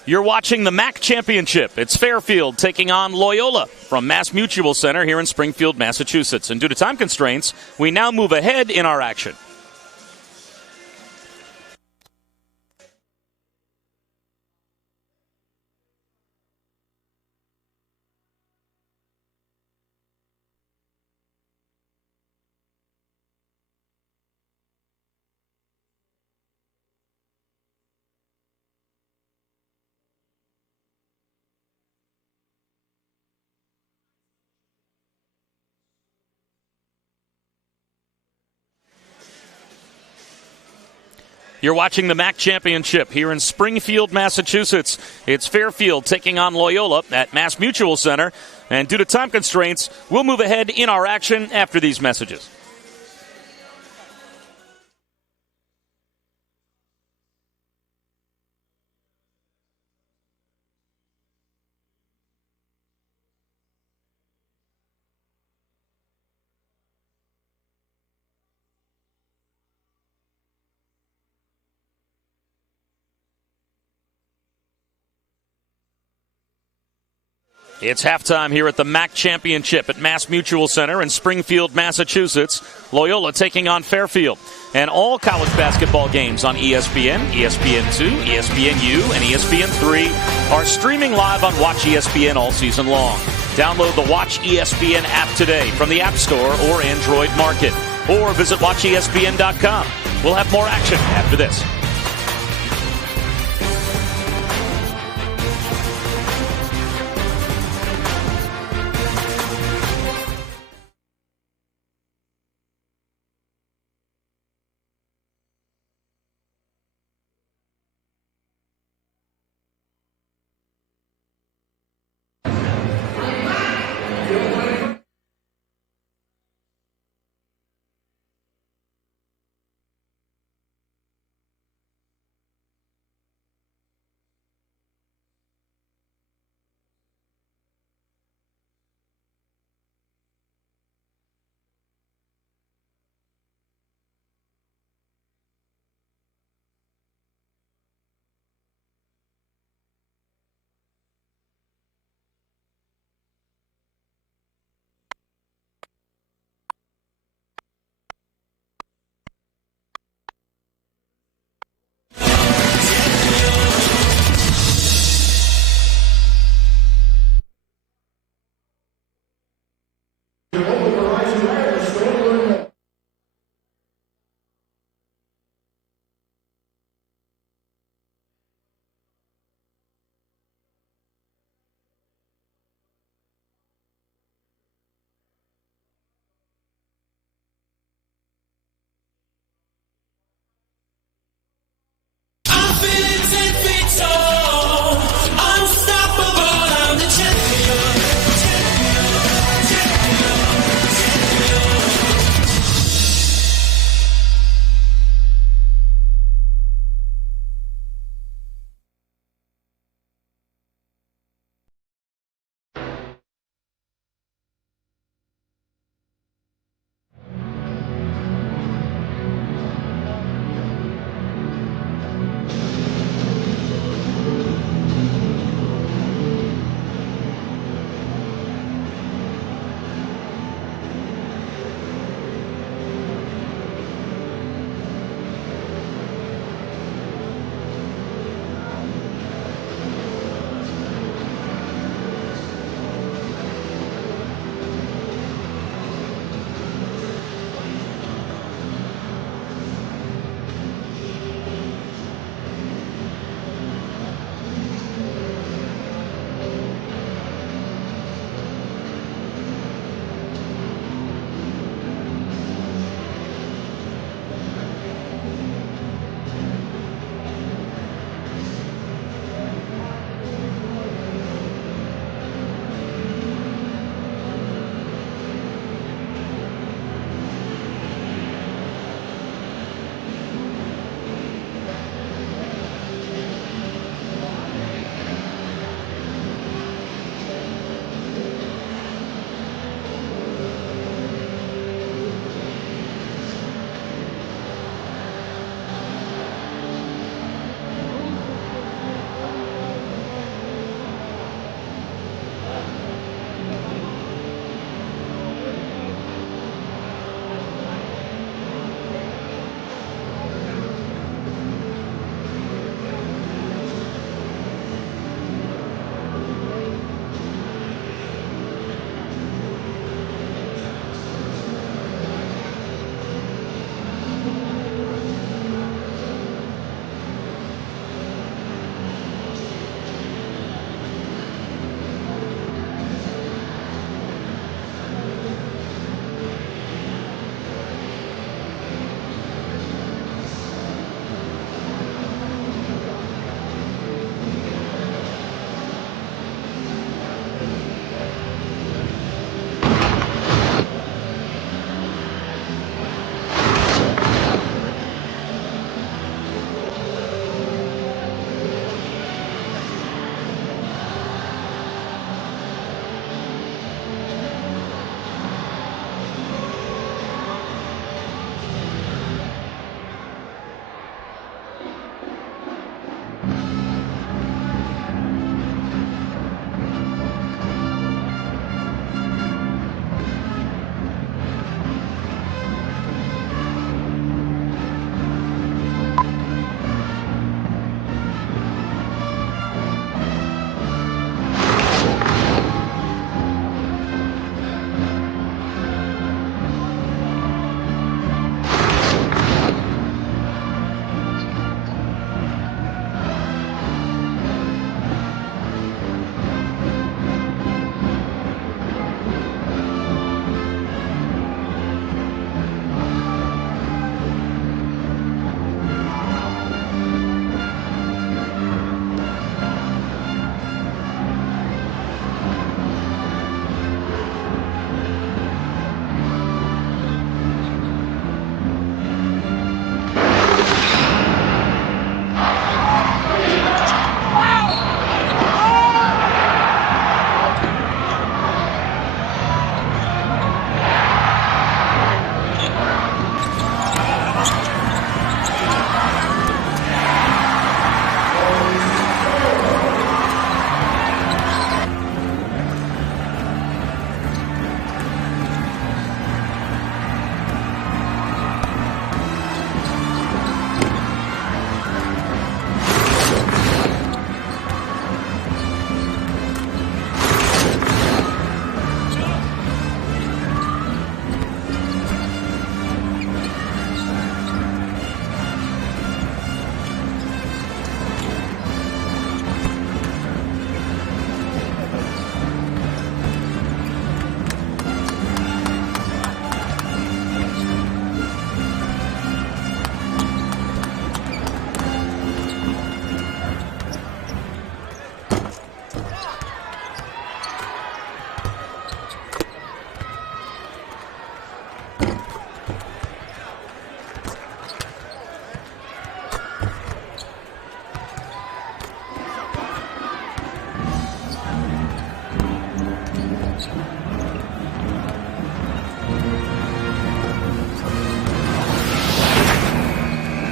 You're watching the MAAC Championship. It's Fairfield taking on Loyola from Mass Mutual Center here in Springfield, Massachusetts. And due to time constraints, we now move ahead in our action. You're watching the MAAC Championship here in Springfield, Massachusetts. It's Fairfield taking on Loyola at Mass Mutual Center. And due to time constraints, we'll move ahead in our action after these messages. It's halftime here at the MAAC Championship at Mass Mutual Center in Springfield, Massachusetts. Loyola taking on Fairfield. And all college basketball games on ESPN, ESPN2, ESPNU, and ESPN3 are streaming live on Watch ESPN all season long. Download the Watch ESPN app today from the App Store or Android Market. Or visit WatchESPN.com. We'll have more action after this.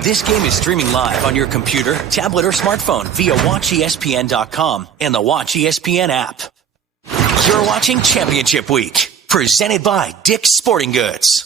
This game is streaming live on your computer, tablet, or smartphone via WatchESPN.com and the Watch ESPN app. You're watching Championship Week, presented by Dick's Sporting Goods.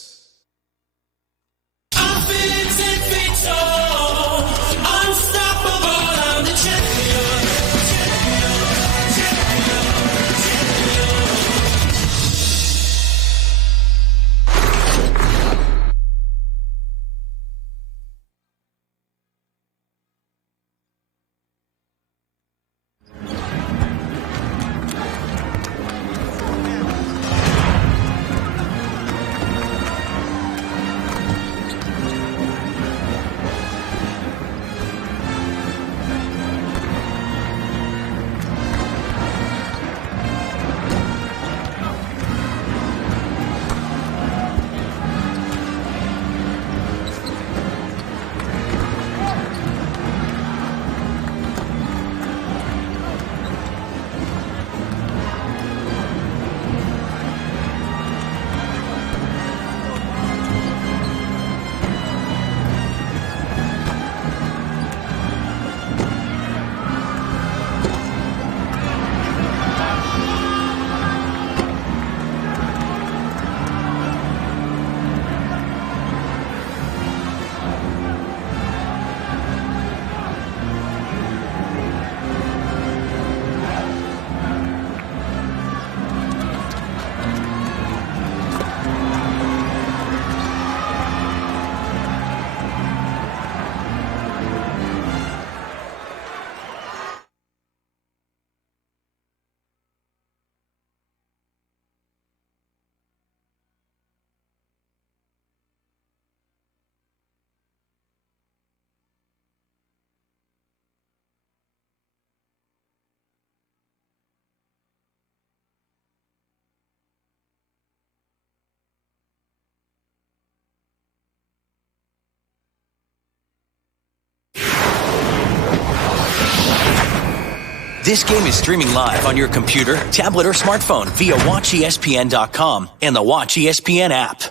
This game is streaming live on your computer, tablet, or smartphone via WatchESPN.com and the Watch ESPN app.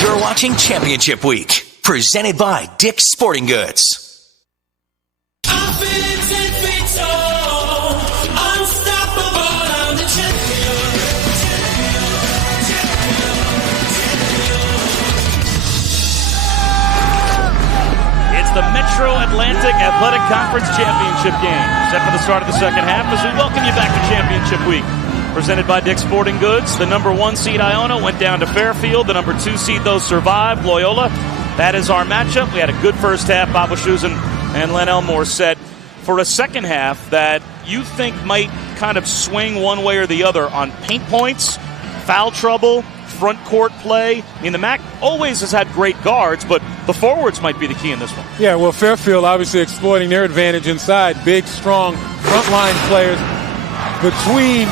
You're watching Championship Week, presented by Dick's Sporting Goods. The Metro Atlantic Athletic Conference Championship game. Set for the start of the second half as we welcome you back to Championship Week. Presented by Dick's Sporting Goods. The number 1 seed Iona went down to Fairfield. The number 2 seed, though, survived, Loyola. That is our matchup. We had a good first half. Bob Wischusen and Len Elmore set for a second half that you think might kind of swing one way or the other on paint points, foul trouble, front court play. I mean, the MAAC always has had great guards, but the forwards might be the key in this one. Yeah, well, Fairfield obviously exploiting their advantage inside. Big, strong frontline players between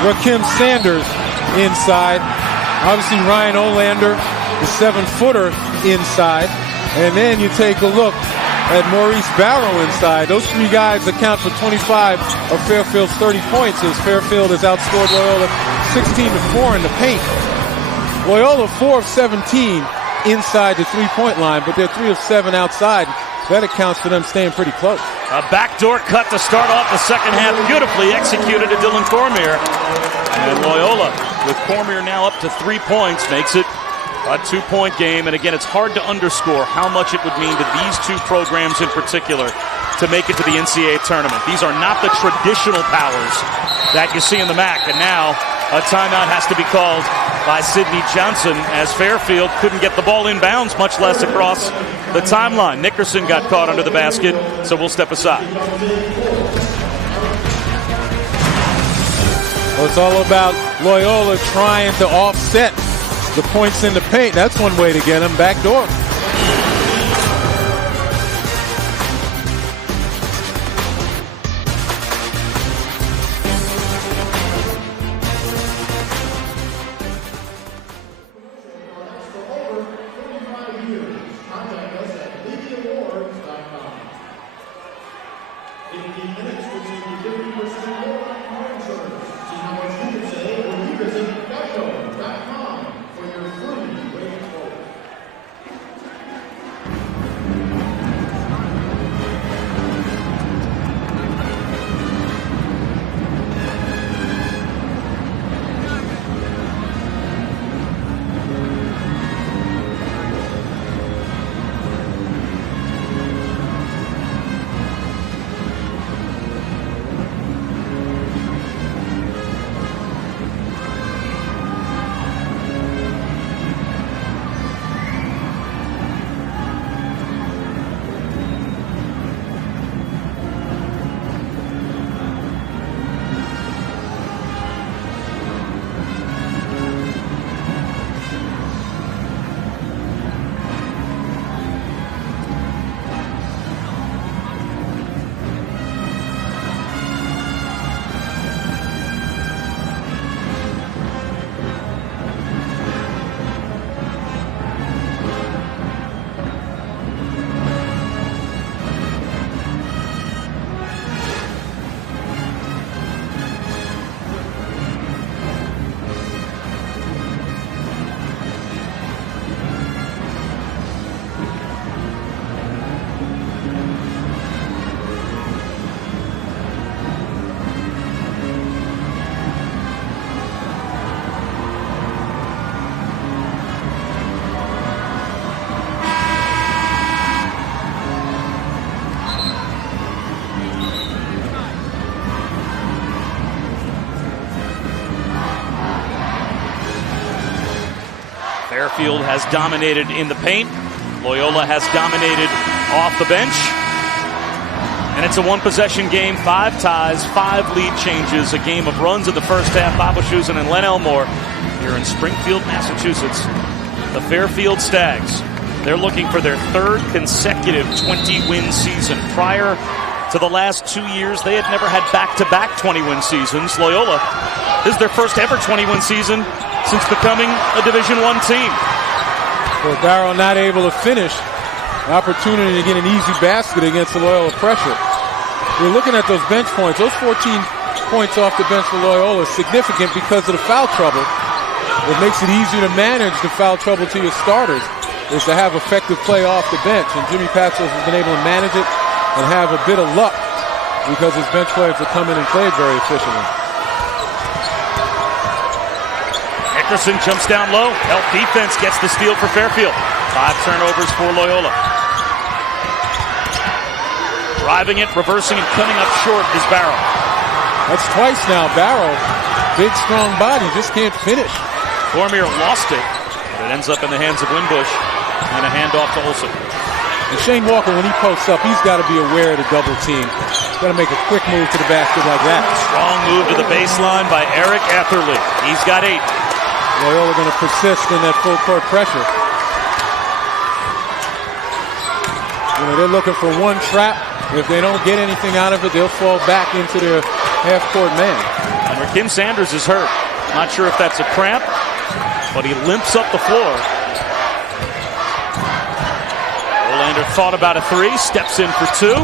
Rakim Sanders inside. Obviously, Ryan Olander, the 7-footer inside. And then you take a look at Maurice Barrow inside. Those three guys account for 25 of Fairfield's 30 points as Fairfield has outscored Loyola 16-4 in the paint. Loyola 4 of 17 inside the three-point line, but they're 3 of 7 outside. That accounts for them staying pretty close. A backdoor cut to start off the second half, beautifully executed to Dylan Cormier. And Loyola, with Cormier now up to 3 points, makes it a 2-point game. And again, it's hard to underscore how much it would mean to these two programs in particular to make it to the NCAA tournament. These are not the traditional powers that you see in the MAAC. And now a timeout has to be called by Sidney Johnson as Fairfield couldn't get the ball in bounds, much less across the timeline. Nickerson got caught under the basket, so we'll step aside. Well, it's all about Loyola trying to offset the points in the paint. That's one way to get them backdoor. Fairfield has dominated in the paint. Loyola has dominated off the bench. And it's a one-possession game, 5 ties, 5 lead changes, a game of runs in the first half. Bob Wischusen and Len Elmore here in Springfield, Massachusetts. The Fairfield Stags, they're looking for their 3rd consecutive 20-win season. Prior to the last 2 years, they had never had back-to-back 20-win seasons. Loyola, this is their first ever 20-win season since becoming a Division I team. Well, Barrow not able to finish. An opportunity to get an easy basket against the Loyola pressure. We're looking at those bench points. Those 14 points off the bench for Loyola is significant because of the foul trouble. What makes it easier to manage the foul trouble to your starters is to have effective play off the bench. And Jimmy Patsos has been able to manage it and have a bit of luck because his bench players have come in and played very efficiently. Nickerson jumps down low. Help defense gets the steal for Fairfield. 5 turnovers for Loyola. Driving it, reversing, and coming up short is Barrow. That's twice now. Barrow, big, strong body, just can't finish. Cormier lost it, but it ends up in the hands of Winbush and a handoff to Olsen. And Shane Walker, when he posts up, he's got to be aware of the double team. He's got to make a quick move to the basket like that. Strong move to the baseline by Eric Etherly. He's got 8. Loyola going to persist in that full court pressure. You know, they're looking for one trap. If they don't get anything out of it, they'll fall back into their half-court man. And Rakim Sanders is hurt. Not sure if that's a cramp, but he limps up the floor. Olander thought about a 3, steps in for 2,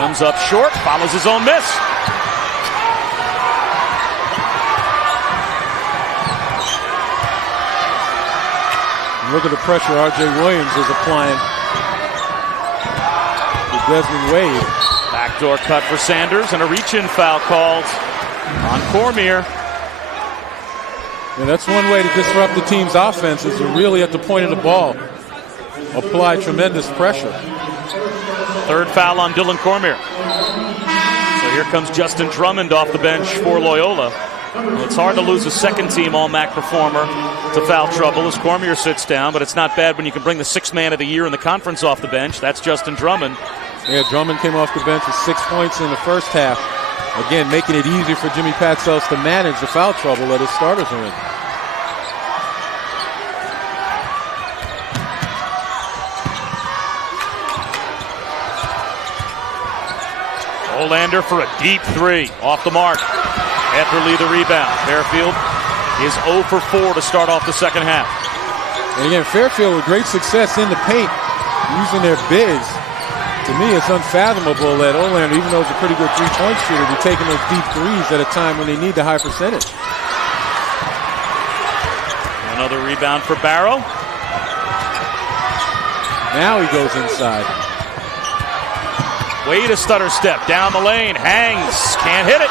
comes up short, follows his own miss. Look at the pressure R.J. Williams is applying. Desmond Wade. Backdoor cut for Sanders and a reach-in foul called on Cormier. And that's one way to disrupt the team's offense is to really at the point of the ball apply tremendous pressure. 3rd foul on Dylan Cormier. So here comes Justin Drummond off the bench for Loyola. Well, it's hard to lose a 2nd-team All-MAC performer to foul trouble as Cormier sits down, but it's not bad when you can bring the 6th man of the year in the conference off the bench. That's Justin Drummond. Yeah, Drummond came off the bench with 6 points in the first half. Again, making it easier for Jimmy Patsos to manage the foul trouble that his starters are in. Olander for a deep 3 off the mark. Etherly the rebound. Fairfield is 0 for 4 to start off the second half. And again, Fairfield with great success in the paint, using their bigs. To me, it's unfathomable that Olander, even though he's a pretty good three-point shooter, be taking those deep threes at a time when they need the high percentage. Another rebound for Barrow. Now he goes inside. Wade a stutter step down the lane, hangs, can't hit it.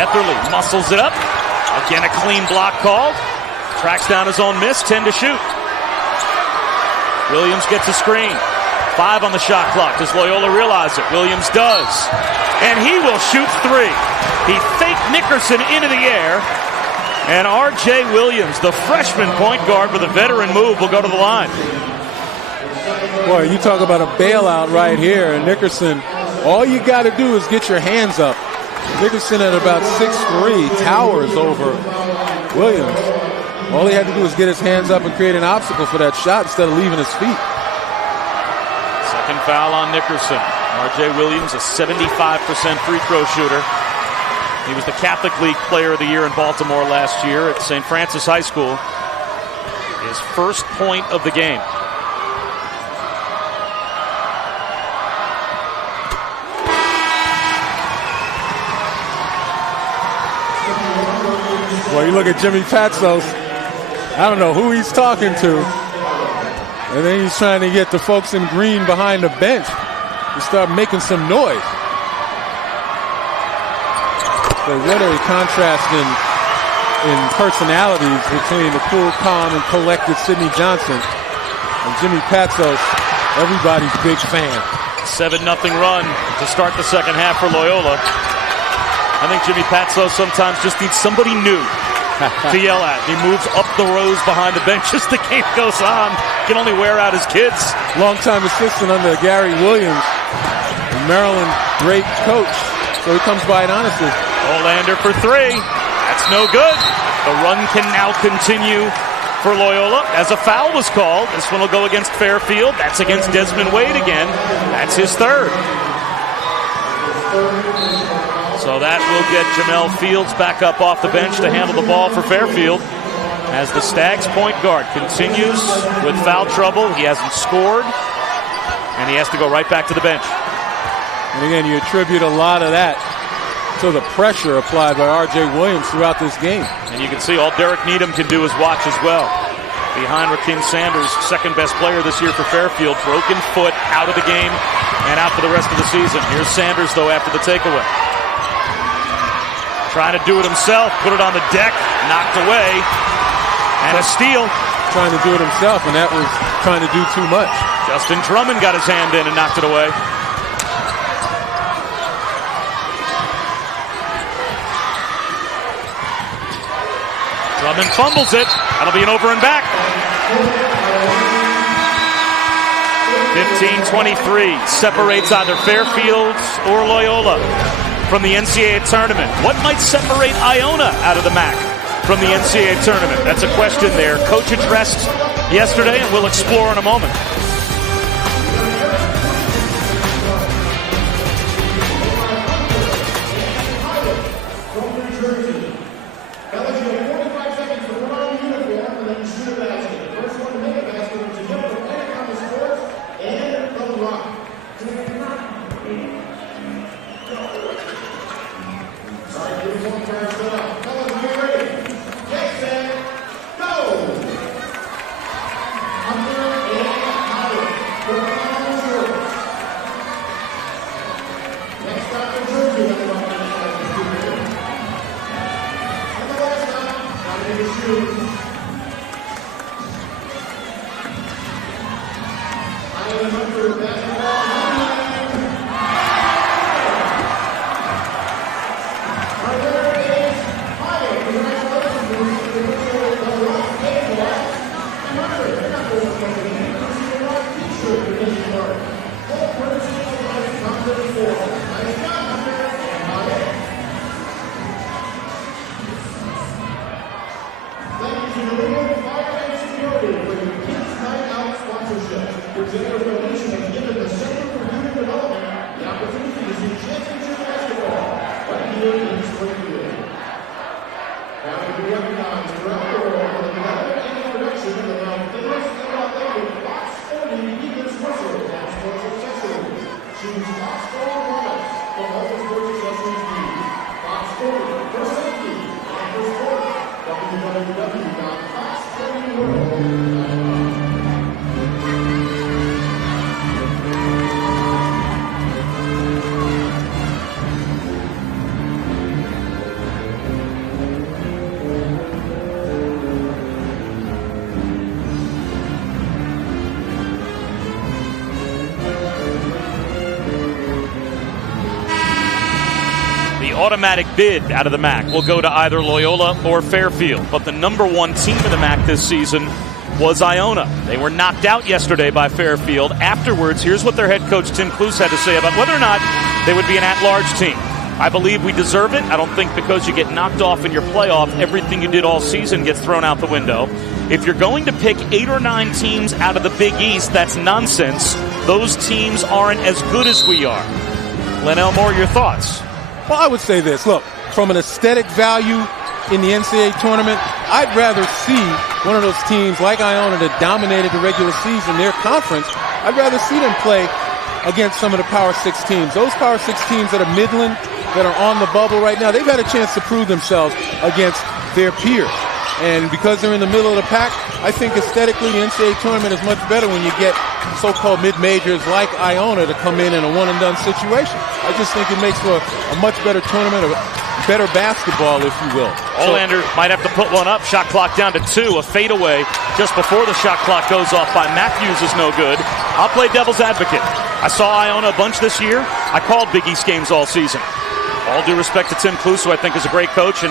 Etherly muscles it up. Again, a clean block called. Tracks down his own miss, 10 to shoot. Williams gets a screen. 5 on the shot clock. Does Loyola realize it? Williams does. And he will shoot 3. He faked Nickerson into the air. And R.J. Williams, the freshman point guard with a veteran move, will go to the line. Boy, you talk about a bailout right here. And Nickerson, all you got to do is get your hands up. Nickerson at about 6'3", towers over Williams. All he had to do was get his hands up and create an obstacle for that shot instead of leaving his feet. Second foul on Nickerson. R.J. Williams, a 75% free throw shooter. He was the Catholic League Player of the Year in Baltimore last year at St. Francis High School. His first point of the game. Well, you look at Jimmy Patsos, I don't know who he's talking to. And then he's trying to get the folks in green behind the bench to start making some noise. So what a contrast in personalities between the cool, calm, and collected Sidney Johnson and Jimmy Patsos, everybody's big fan. 7-0 run to start the second half for Loyola. I think Jimmy Patsos sometimes just needs somebody new to yell at. He moves up the rows behind the bench as the game goes on. Can only wear out his kids. Longtime assistant under Gary Williams, Maryland great coach. So he comes by it honestly. Olander for three. That's no good. The run can now continue for Loyola as a foul was called. This one will go against Fairfield. That's against Desmond Wade again. That's his third. So that will get Jamel Fields back up off the bench to handle the ball for Fairfield as the Stags point guard continues with foul trouble. He hasn't scored, and he has to go right back to the bench. And again, you attribute a lot of that to the pressure applied by R.J. Williams throughout this game. And you can see all Derek Needham can do is watch as well. Behind Rakeem Sanders, second best player this year for Fairfield. Broken foot, out of the game, and out for the rest of the season. Here's Sanders, though, after the takeaway. Trying to do it himself, put it on the deck, knocked away, and a steal. Trying to do it himself, and that was trying to do too much. Justin Drummond got his hand in and knocked it away. Drummond fumbles it. That'll be an over and back. 15-23 separates either Fairfield or Loyola from the NCAA tournament. What might separate Iona out of the MAAC from the NCAA tournament? That's a question there. Coach addressed yesterday, and we'll explore in a moment. Automatic bid out of the MAAC will go to either Loyola or Fairfield. But the number one team in the MAAC this season was Iona. They were knocked out yesterday by Fairfield. Afterwards, here's what their head coach Tim Cluse had to say about whether or not they would be an at-large team. I believe we deserve it. I don't think because you get knocked off in your playoff, everything you did all season gets thrown out the window. If you're going to pick 8 or 9 teams out of the Big East, that's nonsense. Those teams aren't as good as we are. Len Elmore, your thoughts? Well, I would say this. Look, from an aesthetic value in the NCAA tournament, I'd rather see one of those teams like Iona that dominated the regular season, their conference. I'd rather see them play against some of the Power 6 teams. Those Power 6 teams that are Midland, that are on the bubble right now, they've had a chance to prove themselves against their peers. And because they're in the middle of the pack, I think aesthetically the NCAA tournament is much better when you get so-called mid-majors like Iona to come in a one-and-done situation. I just think it makes for a much better tournament, a better basketball, if you will. Olander might have to put one up. Shot clock down to 2. A fadeaway just before the shot clock goes off by Matthews is no good. I'll play devil's advocate. I saw Iona a bunch this year. I called Big East games all season. All due respect to Tim Cluse, who I think is a great coach and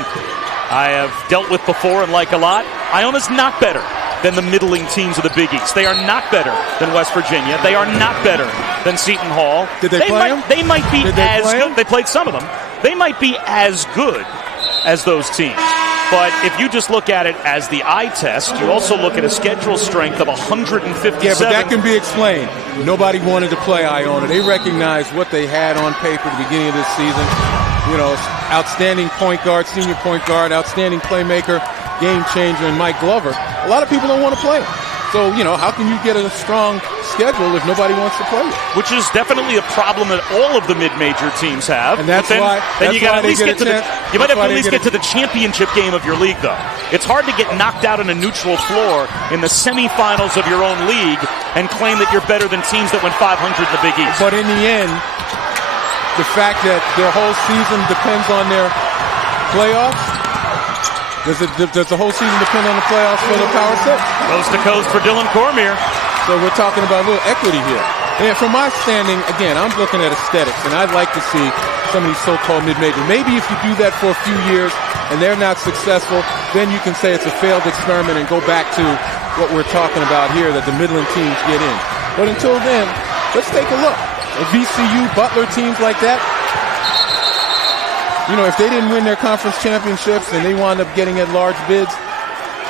I have dealt with before and like a lot. Iona's not better than the middling teams of the Big East. They are not better than West Virginia. They are not better than Seton Hall. Did they play them? They might be as good. Them? They played some of them. They might be as good as those teams. But if you just look at it as the eye test, you also look at a schedule strength of 157. Yeah, but that can be explained. Nobody wanted to play Iona. They recognized what they had on paper at the beginning of this season. You know, outstanding point guard, senior point guard, outstanding playmaker, game changer, and Mike Glover. A lot of people don't want to play. So, you know, how can you get a strong schedule if nobody wants to play it? Which is definitely a problem that all of the mid-major teams have. And that's why you got to at least get to you might have to at least get to the championship game of your league, though. It's hard to get knocked out on a neutral floor in the semifinals of your own league and claim that you're better than teams that went 500 in the Big East. But in the end, the fact that their whole season depends on their playoffs, does the whole season depend on the playoffs for the Power Six? Coast to coast for Dylan Cormier. So we're talking about a little equity here. And from my standing, again, I'm looking at aesthetics, and I'd like to see some of these so-called mid-majors. Maybe if you do that for a few years and they're not successful, then you can say it's a failed experiment and go back to what we're talking about here, that the Midland teams get in. But until then, let's take a look. At VCU, Butler, teams like that, you know, if they didn't win their conference championships and they wound up getting at large bids,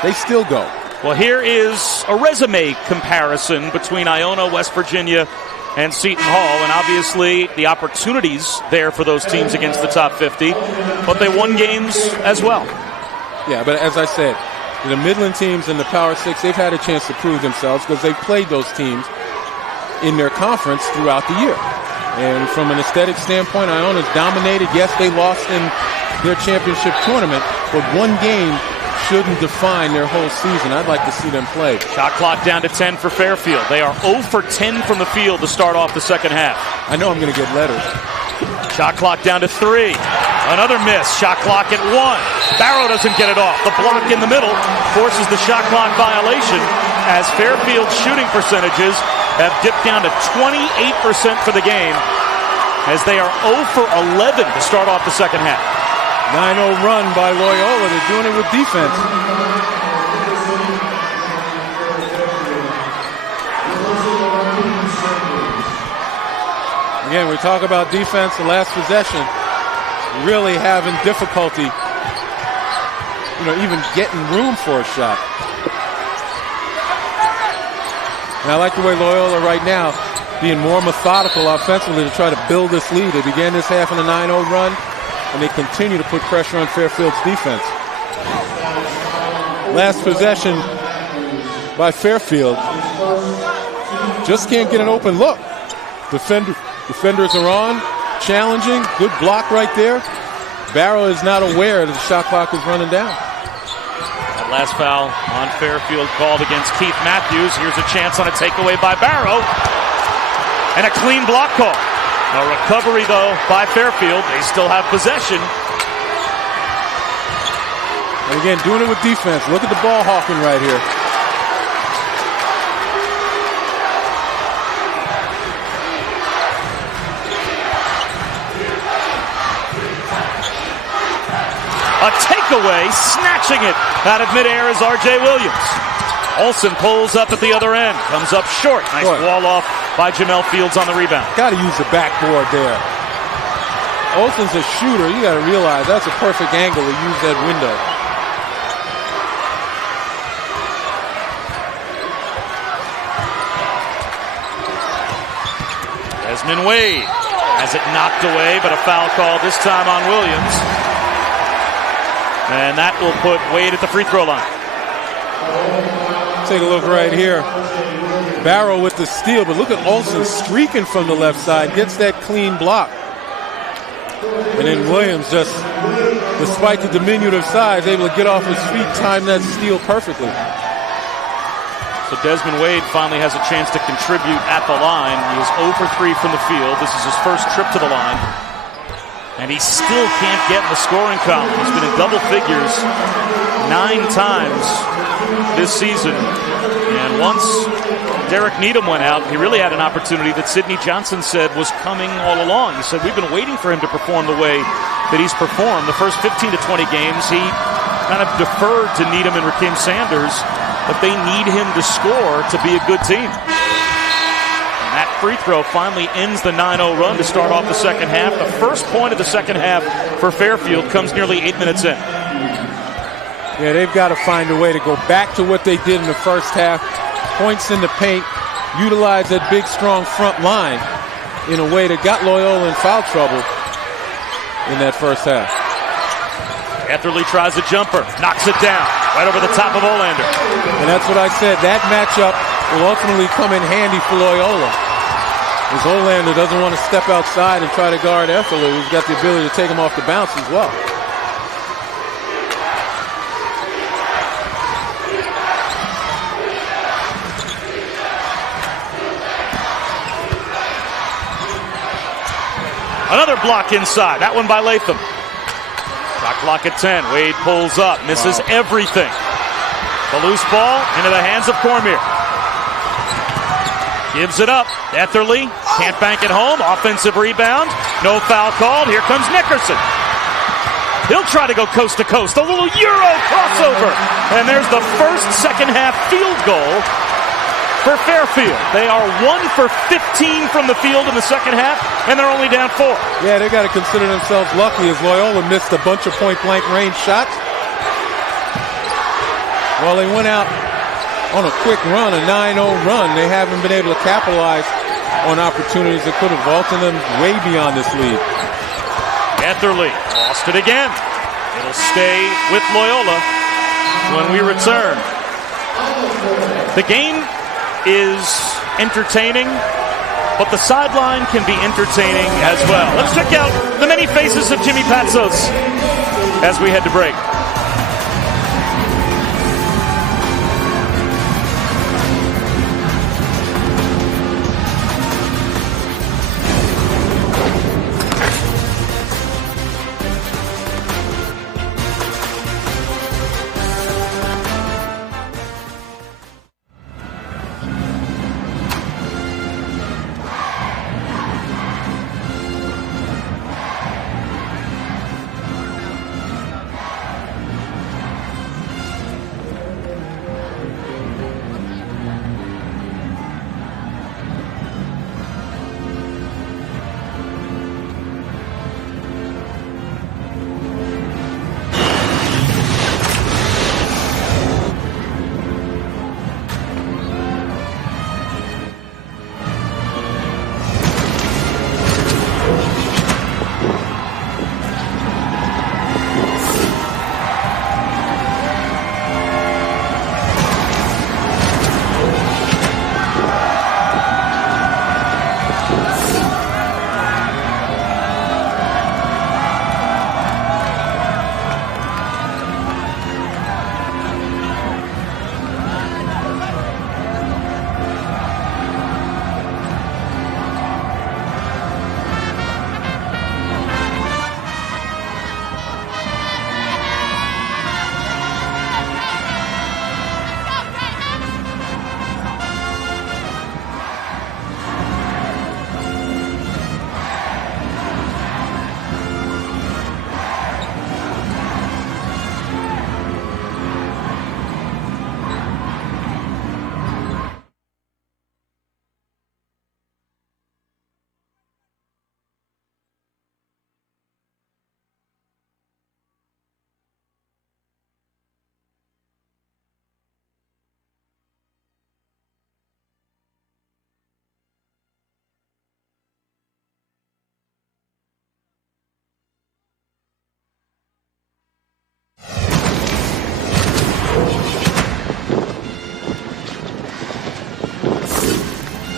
they still go. Well, here is a resume comparison between Iona, West Virginia, and Seton Hall, and obviously the opportunities there for those teams against the top 50, but they won games as well. Yeah, but as I said, the Midland teams and the Power Six, they've had a chance to prove themselves because they've played those teams in their conference throughout the year. And from an aesthetic standpoint, Iona's dominated. Yes, they lost in their championship tournament, but one game shouldn't define their whole season. I'd like to see them play. Shot clock down to 10 for Fairfield. They are 0 for 10 from the field to start off the second half. I know I'm going to get letters. Shot clock down to 3. Another miss. Shot clock at 1. Barrow doesn't get it off. The block in the middle forces the shot clock violation as Fairfield's shooting percentages have dipped down to 28% for the game as they are 0 for 11 to start off the second half. 9-0 run by Loyola. They're doing it with defense. Again, we talk about defense, the last possession. Really having difficulty, you know, even getting room for a shot. And I like the way Loyola right now being more methodical offensively to try to build this lead. They began this half in a 9-0 run, and they continue to put pressure on Fairfield's defense. Last possession by Fairfield. Just can't get an open look. Defenders are on, challenging, good block right there. Barrow is not aware that the shot clock is running down. That last foul on Fairfield called against Keith Matthews. Here's a chance on a takeaway by Barrow. And a clean block call. A recovery, though, by Fairfield. They still have possession. And again, doing it with defense. Look at the ball hawking right here. A takeaway, snatching it out of midair is R.J. Williams. Olsen pulls up at the other end, comes up short. Nice wall off by Jamel Fields on the rebound. Got to use the backboard there. Olsen's a shooter. You got to realize that's a perfect angle to use that window. Desmond Wade has it knocked away, but a foul call this time on Williams. And that will put Wade at the free throw line. Take a look right here. Barrow with the steal, but look at Olsen streaking from the left side. Gets that clean block. And then Williams just, despite the diminutive size, able to get off his feet, time that steal perfectly. So Desmond Wade finally has a chance to contribute at the line. He is 0 for 3 from the field. This is his first trip to the line. And he still can't get in the scoring column. He's been in double figures 9 times this season. And once Derek Needham went out, he really had an opportunity that Sidney Johnson said was coming all along. He said, we've been waiting for him to perform the way that he's performed. The first 15 to 20 games, he kind of deferred to Needham and Rakim Sanders, but they need him to score to be a good team. And that free throw finally ends the 9-0 run to start off the second half. The first point of the second half for Fairfield comes nearly 8 minutes in. Yeah, they've got to find a way to go back to what they did in the first half. Points in the paint, utilize that big, strong front line in a way that got Loyola in foul trouble in that first half. Etherly tries a jumper, knocks it down, right over the top of Olander. And that's what I said. That matchup will ultimately come in handy for Loyola, as Olander doesn't want to step outside and try to guard Etherly, who's got the ability to take him off the bounce as well. Another block inside, that one by Latham. Shot clock at 10, Wade pulls up, misses everything. The loose ball into the hands of Cormier. Gives it up, Etherly, can't bank it home, offensive rebound, no foul called, here comes Nickerson. He'll try to go coast to coast, a little Euro crossover, and there's the first second half field goal for Fairfield. They are 1 for 15 from the field in the second half, and they're only down 4. Yeah, they got to consider themselves lucky as Loyola missed a bunch of point-blank range shots. Well, they went out on a quick run, a 9-0 run. They haven't been able to capitalize on opportunities that could have vaulted them way beyond this lead. Etherly lost it again. It'll stay with Loyola when we return. The game is entertaining, but the sideline can be entertaining as well. Let's check out the many faces of Jimmy Patsos as we head to break.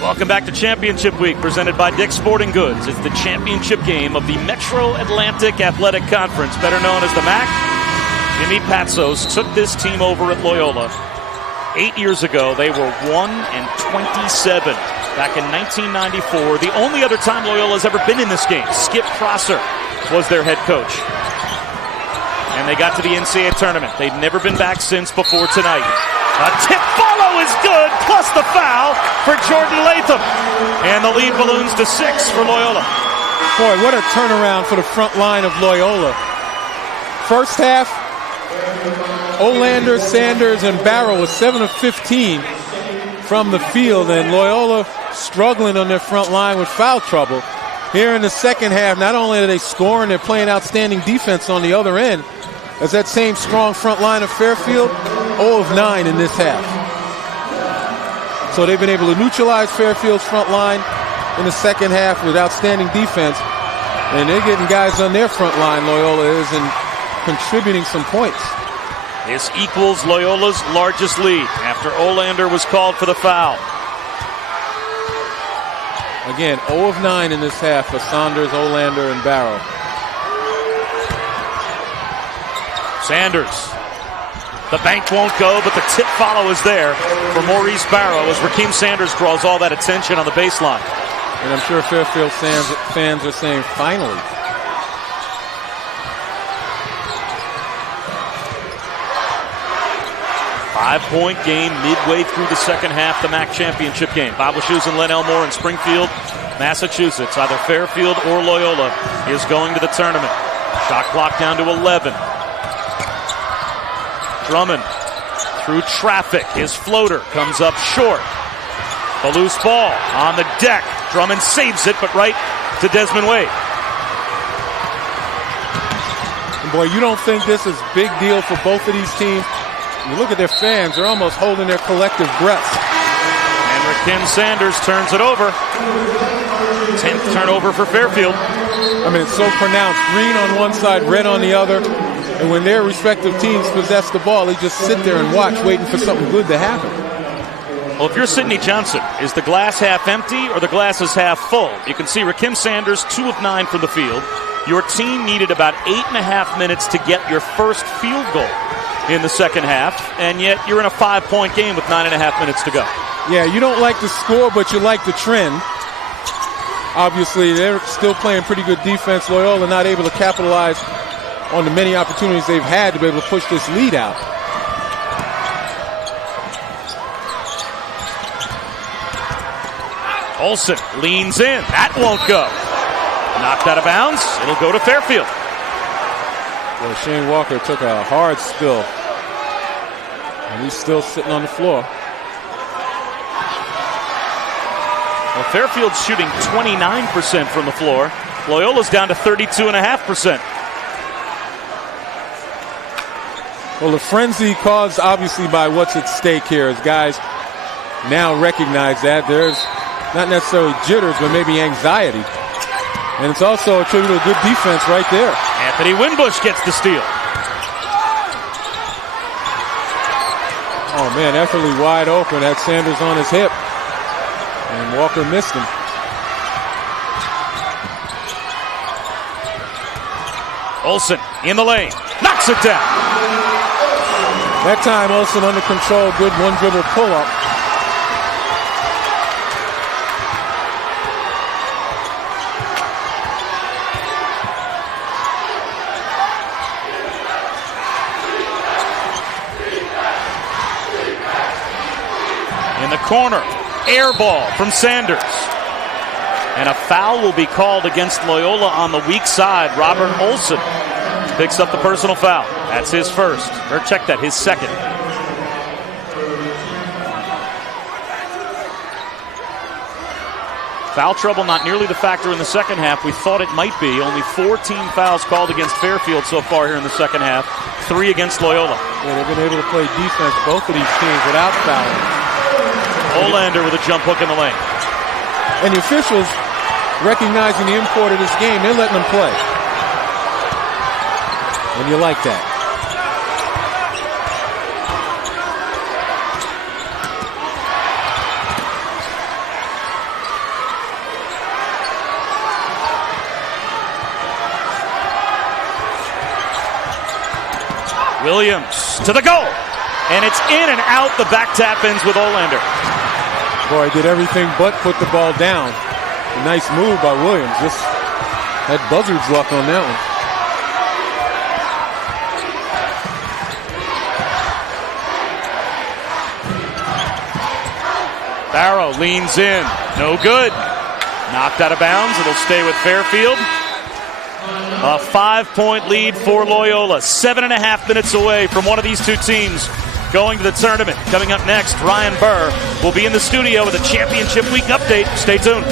Welcome back to Championship Week, presented by Dick's Sporting Goods. It's the championship game of the Metro Atlantic Athletic Conference, better known as the MAAC. Jimmy Patsos took this team over at Loyola 8 years ago. They were 1-27 back in 1994. The only other time Loyola has ever been in this game. Skip Prosser was their head coach. And they got to the NCAA tournament. They've never been back since before tonight. A tip follow is good, plus the foul for Jordan Latham. And the lead balloons to 6 for Loyola. Boy, what a turnaround for the front line of Loyola. First half, Olander, Sanders, and Barrow was 7 of 15 from the field, and Loyola struggling on their front line with foul trouble. Here in the second half, not only are they scoring, they're playing outstanding defense on the other end, as that same strong front line of Fairfield, 0 of 9 in this half. So they've been able to neutralize Fairfield's front line in the second half with outstanding defense, and they're getting guys on their front line, Loyola is, and contributing some points. This equals Loyola's largest lead after Olander was called for the foul. Again, 0 of 9 in this half for Saunders, Olander, and Barrow. Sanders. The bank won't go, but the tip follow is there for Maurice Barrow as Rakeem Sanders draws all that attention on the baseline. And I'm sure Fairfield fans are saying, finally. Five-point game midway through the second half, the MAAC championship game. Bob Lachuse and Len Elmore in Springfield, Massachusetts. Either Fairfield or Loyola is going to the tournament. Shot clock down to 11. Drummond through traffic. His floater comes up short. The loose ball on the deck. Drummond saves it, but right to Desmond Wade. And boy, you don't think this is a big deal for both of these teams? You look at their fans, they're almost holding their collective breaths. And Rakeem Sanders turns it over. 10th turnover for Fairfield. I mean, it's so pronounced. Green on one side, red on the other. And when their respective teams possess the ball, they just sit there and watch, waiting for something good to happen. Well, if you're Sidney Johnson, is the glass half empty or the glass is half full? You can see Rakeem Sanders, 2 of 9 from the field. Your team needed about 8.5 minutes to get your first field goal in the second half, and yet you're in a 5-point game with 9.5 minutes to go. Yeah, you don't like the score, but you like the trend. Obviously, they're still playing pretty good defense. Loyola not able to capitalize on the many opportunities they've had to be able to push this lead out. Olsen leans in. That won't go. Knocked out of bounds. It'll go to Fairfield. Well, Shane Walker took a hard spill, and he's still sitting on the floor. Well, Fairfield's shooting 29% from the floor. Loyola's down to 32.5%. Well, the frenzy caused obviously by what's at stake here, as guys now recognize that there's not necessarily jitters, but maybe anxiety. And it's also attributed to good defense right there. Anthony Winbush gets the steal. Oh, man, Etherly wide open. Had Sanders on his hip. And Walker missed him. Olsen in the lane. Knocks it down. That time, Olsen under control. Good one-dribble pull-up. In the corner, air ball from Sanders. And a foul will be called against Loyola on the weak side. Robert Olsen picks up the personal foul. That's his first. Or check that, his second. Foul trouble not nearly the factor in the second half we thought it might be. Only 4 team fouls called against Fairfield so far here in the second half. 3 against Loyola. Yeah, they've been able to play defense, both of these teams, without fouling. Olander with a jump hook in the lane. And the officials, recognizing the import of this game, they're letting them play. And you like that. Williams to the goal. And it's in and out. The back tap ends with Olander. Boy, did everything but put the ball down. A nice move by Williams. Just Had buzzard's luck on that one. Barrow leans in. No good. Knocked out of bounds. It'll stay with Fairfield. A 5-point lead for Loyola. 7.5 minutes away from one of these two teams going to the tournament. Coming up next, Ryan Burr will be in the studio with a championship week update. Stay tuned.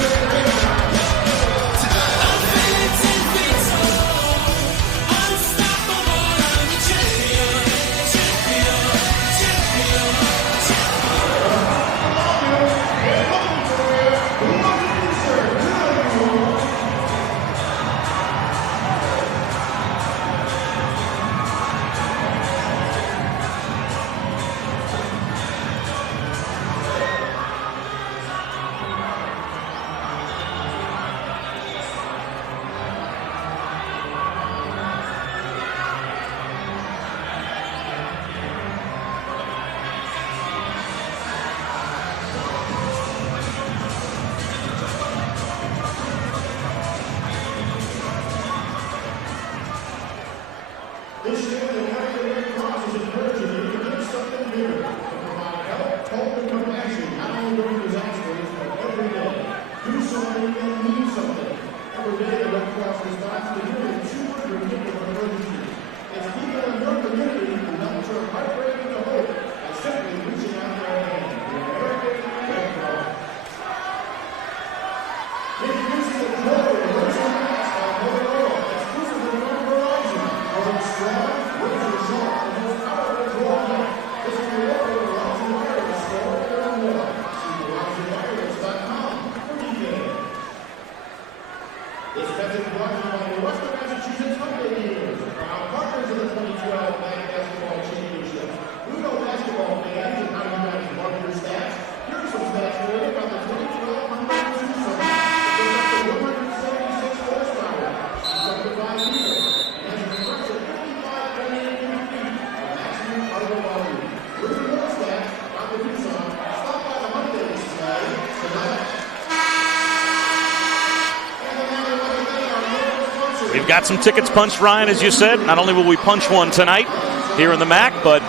We've got some tickets punched, Ryan, as you said. Not only will we punch one tonight here in the MAAC, but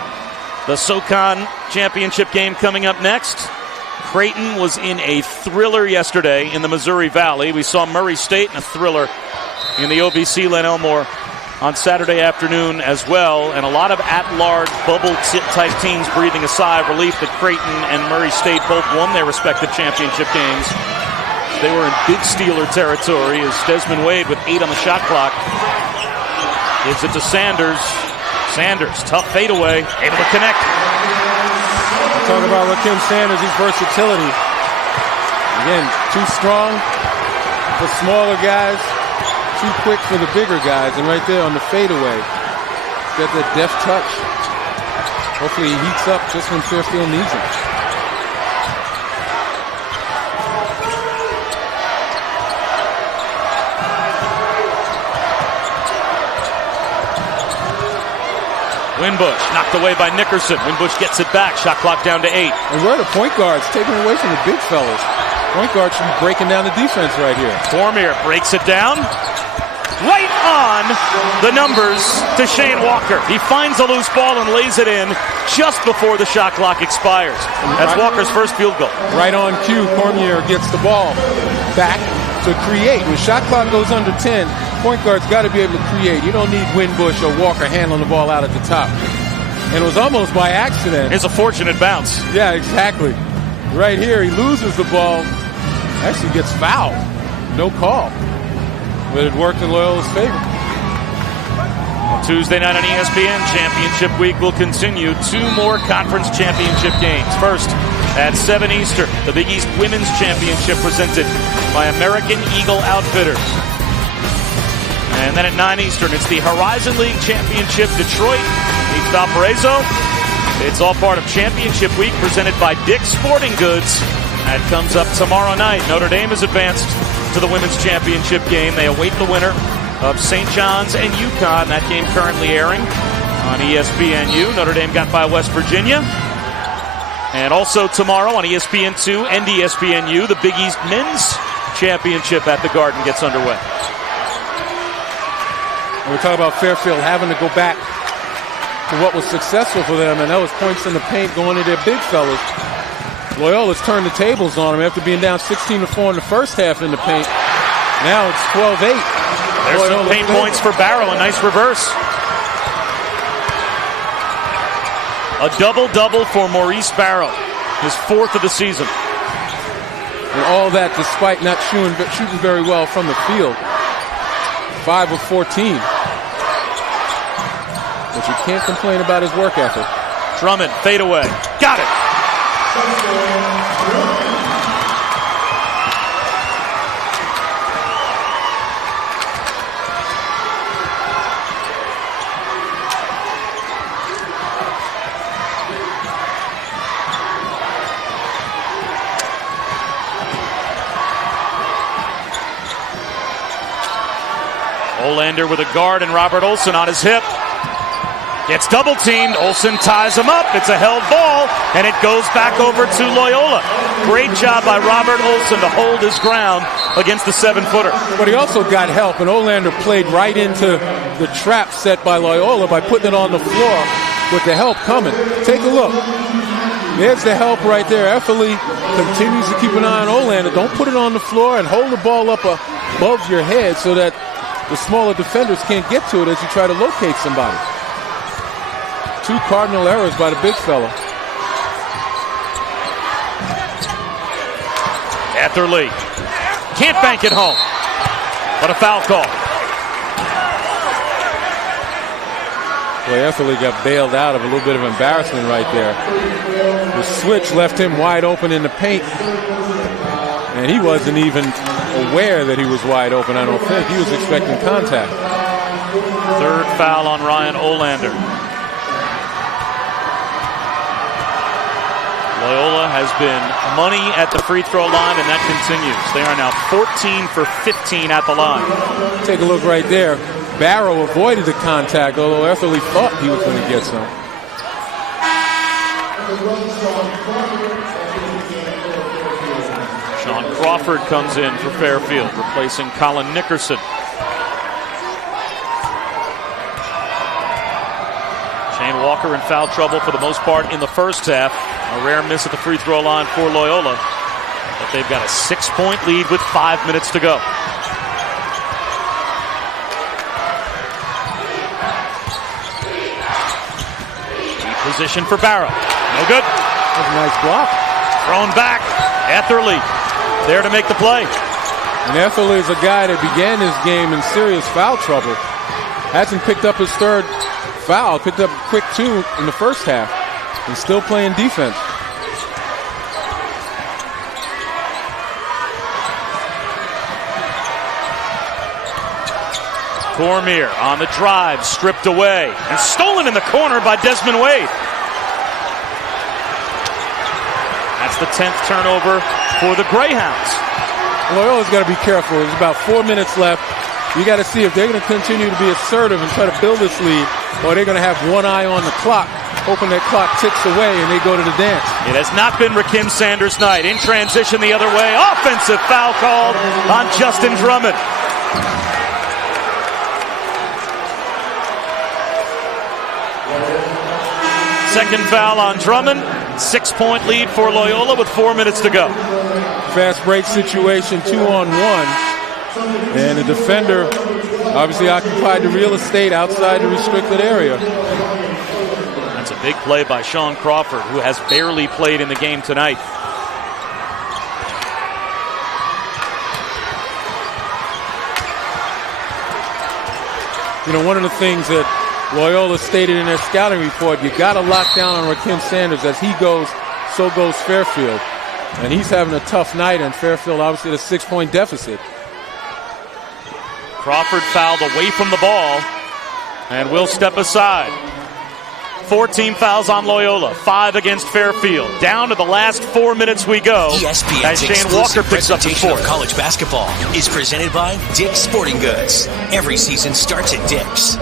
the SoCon championship game coming up next. Creighton was in a thriller yesterday in the Missouri Valley. We saw Murray State in a thriller in the OVC Len Elmore on Saturday afternoon as well. And a lot of at-large bubble-type teams breathing a sigh of relief that Creighton and Murray State both won their respective championship games. They were in big Steeler territory as Desmond Wade with 8 on the shot clock gives it to Sanders. Sanders, tough fadeaway, able to connect. Talk about Rakim Sanders, his versatility. Again, too strong for smaller guys, too quick for the bigger guys. And right there on the fadeaway, got that deft touch. Hopefully he heats up just when Fairfield needs him. Winbush knocked away by Nickerson. Winbush gets it back. Shot clock down to 8. And where are the point guards? Taking away from the big fellas. Point guard should be breaking down the defense right here. Cormier breaks it down. Right on the numbers to Shane Walker. He finds a loose ball and lays it in just before the shot clock expires. That's Walker's first field goal. Right on cue, Cormier gets the ball back to create. When shot clock goes under 10, point guard's got to be able to create. You don't need Winbush or Walker handling the ball out at the top. And it was almost by accident. It's a fortunate bounce. Yeah, exactly. Right here, he loses the ball. Actually gets fouled. No call. But it worked in Loyola's favor. Tuesday night on ESPN, Championship Week will continue. 2 more conference championship games. First, at 7 Eastern, the Big East Women's Championship presented by American Eagle Outfitters. And then at 9 Eastern, it's the Horizon League Championship. Detroit meets Valparaiso. It's all part of Championship Week presented by Dick's Sporting Goods. That comes up tomorrow night. Notre Dame has advanced to the Women's Championship game. They await the winner of St. John's and UConn. That game currently airing on ESPNU. Notre Dame got by West Virginia. And also tomorrow on ESPN2 and ESPNU, the Big East Men's Championship at the Garden gets underway. And we're talking about Fairfield having to go back to what was successful for them, and that was points in the paint going to their big fellas. Loyola's turned the tables on them after being down 16-4 in the first half in the paint. Now it's 12-8. There's some paint points for Barrow. A nice reverse. A double-double for Maurice Barrow. His 4th of the season. And all that despite not shooting very well from the field. 5 of 14. But you can't complain about his work ethic. Drummond, fade away. Got it. Olander with a guard and Robert Olson on his hip. Gets double teamed. Olson ties him up. It's a held ball, and it goes back over to Loyola. Great job by Robert Olson to hold his ground against the 7-footer. But he also got help, and Olander played right into the trap set by Loyola by putting it on the floor with the help coming. Take a look. There's the help right there. Efferly continues to keep an eye on Olander. Don't put it on the floor and hold the ball up above your head so that the smaller defenders can't get to it as you try to locate somebody. 2 cardinal errors by the big fella. Etherly can't bank it home, but a foul call. Boy, Etherly got bailed out of a little bit of embarrassment right there. The switch left him wide open in the paint, and he wasn't even aware that he was wide open, I don't think. He was expecting contact. 3rd foul on Ryan Olander. Loyola has been money at the free throw line, and that continues. They are now 14 for 15 at the line. Take a look right there. Barrow avoided the contact, although Etherly thought he was going to get some. Sean Crawford comes in for Fairfield, replacing Colin Nickerson. Shane Walker in foul trouble for the most part in the first half. A rare miss at the free throw line for Loyola. But they've got a 6-point lead with 5 minutes to go. Deep position for Barrow. No good. That's a nice block. Thrown back. Etherly there to make the play. And Etherly is a guy that began his game in serious foul trouble. Hasn't picked up his 3rd foul. Picked up a quick 2 in the first half. And still playing defense. Cormier on the drive, stripped away, and stolen in the corner by Desmond Wade. That's the 10th turnover for the Greyhounds. Loyola's got to be careful. There's about 4 minutes left. You got to see if they're going to continue to be assertive and try to build this lead, or they're going to have one eye on the clock, hoping that clock ticks away and they go to the dance. It has not been Rakim Sanders' night. In transition the other way. Offensive foul called on Justin Drummond. Second foul on Drummond. 6-point lead for Loyola with 4 minutes to go. Fast break situation, 2-on-1. And the defender obviously occupied the real estate outside the restricted area. That's a big play by Sean Crawford, who has barely played in the game tonight. You know, one of the things that Loyola stated in their scouting report, you got to lock down on Rakim Sanders. As he goes, so goes Fairfield. And he's having a tough night, and Fairfield obviously at a 6-point deficit. Crawford fouled away from the ball and will step aside. 14 fouls on Loyola, 5 against Fairfield. Down to the last 4 minutes we go. ESPN's as Shane Walker exclusive picks up the presentation of fourth. college basketball is presented by Dick's Sporting Goods. Every season starts at Dick's.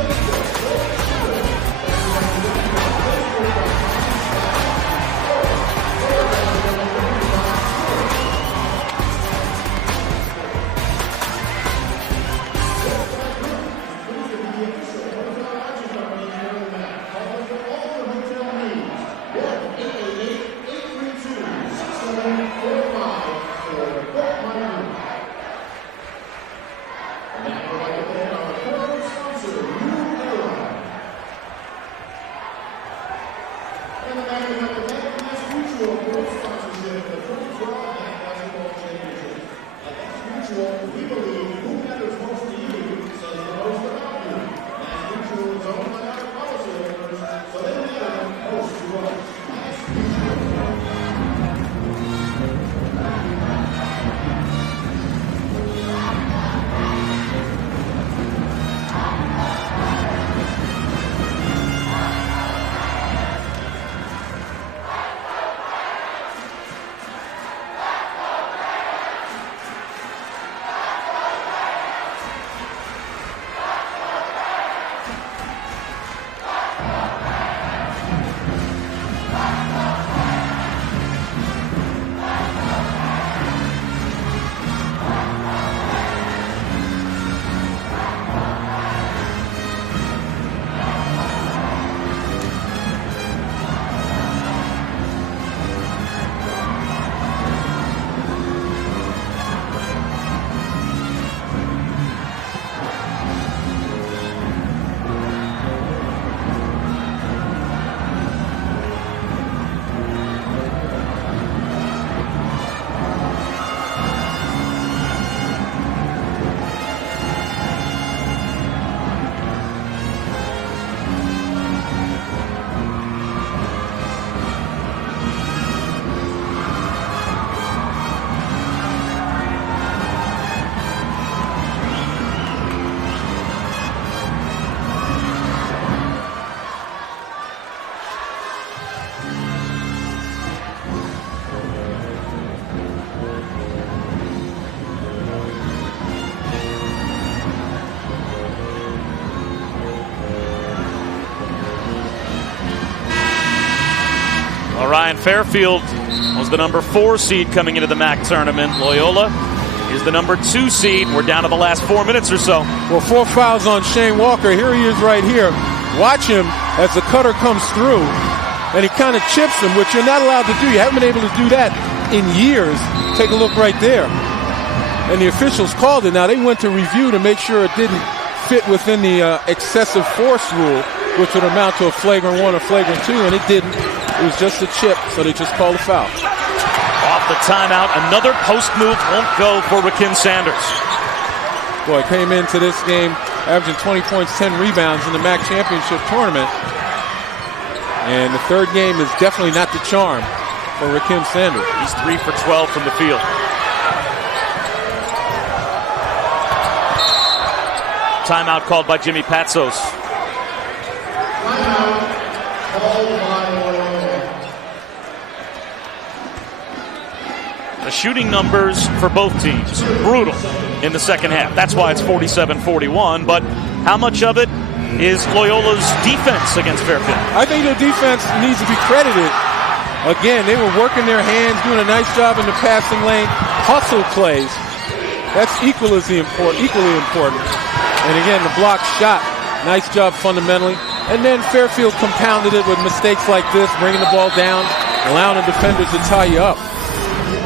Ryan, Fairfield was the number 4 seed coming into the MAAC tournament. Loyola is the number 2 seed. We're down to the last 4 minutes or so. Well, 4 fouls on Shane Walker. Here he is right here. Watch him as the cutter comes through, and he kind of chips him, which you're not allowed to do. You haven't been able to do that in years. Take a look right there. And the officials called it. Now, they went to review to make sure it didn't fit within the excessive force rule, which would amount to a flagrant 1 or flagrant 2, and it didn't. It was just a chip, so they just called a foul. Off the timeout, another post move won't go for Rakim Sanders. Boy, came into this game averaging 20 points, 10 rebounds in the MAAC championship tournament. And the third game is definitely not the charm for Rakim Sanders. He's 3 for 12 from the field. Timeout called by Jimmy Patsos. The shooting numbers for both teams, brutal in the second half. That's why it's 47-41, but how much of it is Loyola's defense against Fairfield? I think their defense needs to be credited. Again, they were working their hands, doing a nice job in the passing lane, hustle plays. That's equally important. And again, the block shot, nice job fundamentally. And then Fairfield compounded it with mistakes like this, bringing the ball down, allowing the defenders to tie you up.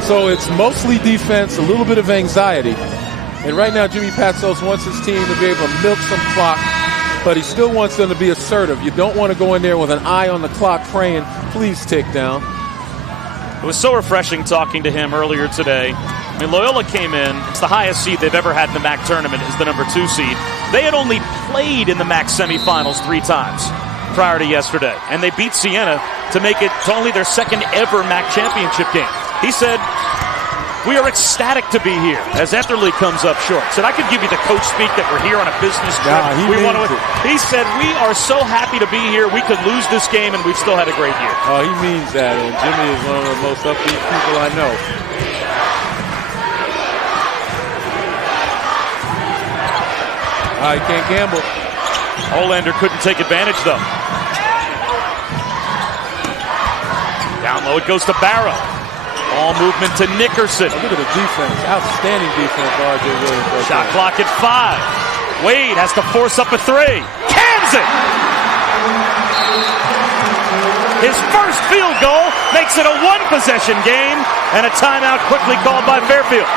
So it's mostly defense, a little bit of anxiety. And right now, Jimmy Patsos wants his team to be able to milk some clock, but he still wants them to be assertive. You don't want to go in there with an eye on the clock praying, please tick down. It was so refreshing talking to him earlier today. I mean, Loyola came in. It's the highest seed they've ever had in the MAAC tournament, is the number 2 seed. They had only played in the MAAC semifinals 3 times prior to yesterday, and they beat Siena to make it to only their second ever MAAC championship game. He said, we are ecstatic to be here, as Etherly comes up short. Said, I could give you the coach speak that we're here on a business trip. He said, we are so happy to be here. We could lose this game, and we've still had a great year. Oh, he means that, and Jimmy is one of the most upbeat people I know. He can't gamble. Olander couldn't take advantage, though. Down low, it goes to Barrow. Ball movement to Nickerson. Oh, look at the defense. Outstanding defense by R.J. Williams. Right Shot there. clock at 5. Wade has to force up a 3. Cans it! His first field goal makes it a 1-possession game, and a timeout quickly called by Fairfield.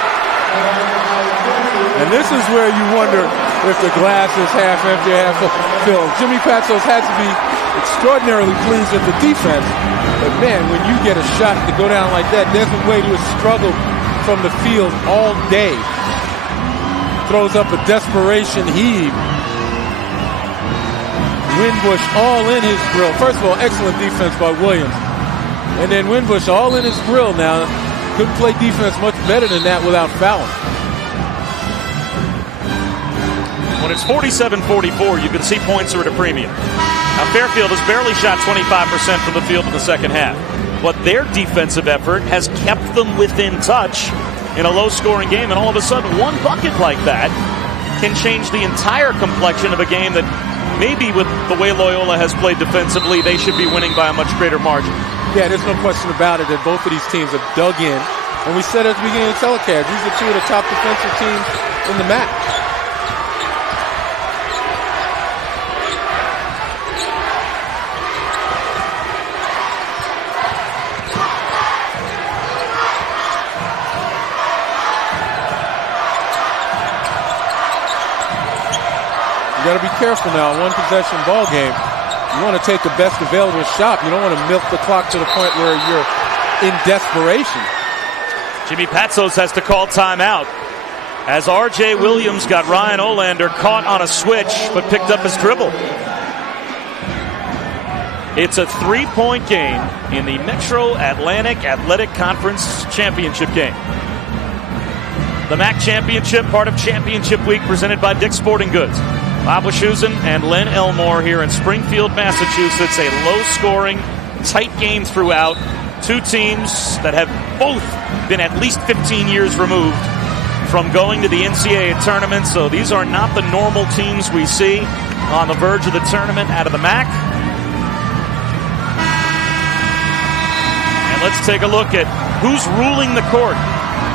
And this is where you wonder if the glass is half empty or half filled. Jimmy Patsos had to be extraordinarily pleased with the defense. But man, when you get a shot to go down like that, Desmond Wade, who has struggled from the field all day, throws up a desperation heave. Winbush all in his grill. First of all, excellent defense by Williams. And then Winbush all in his grill now. Couldn't play defense much better than that without fouling. When it's 47-44, you can see points are at a premium. Now, Fairfield has barely shot 25% from the field in the second half, but their defensive effort has kept them within touch in a low-scoring game, and all of a sudden, one bucket like that can change the entire complexion of a game that maybe with the way Loyola has played defensively, they should be winning by a much greater margin. Yeah, there's no question about it that both of these teams have dug in. And we said at the beginning of the telecast, these are 2 of the top defensive teams in the MAAC. You got to be careful now. 1-possession ball game. You want to take the best available shot. You don't want to milk the clock to the point where you're in desperation. Jimmy Patsos has to call timeout as R.J. Williams got Ryan Olander caught on a switch but picked up his dribble. It's a 3-point game in the Metro Atlantic Athletic Conference Championship game. The MAAC Championship, part of Championship Week, presented by Dick's Sporting Goods. Bob Wischusen and Len Elmore here in Springfield, Massachusetts. A low-scoring, tight game throughout. 2 teams that have both been at least 15 years removed from going to the NCAA tournament. So these are not the normal teams we see on the verge of the tournament out of the MAAC. let's take a look at who's ruling the court.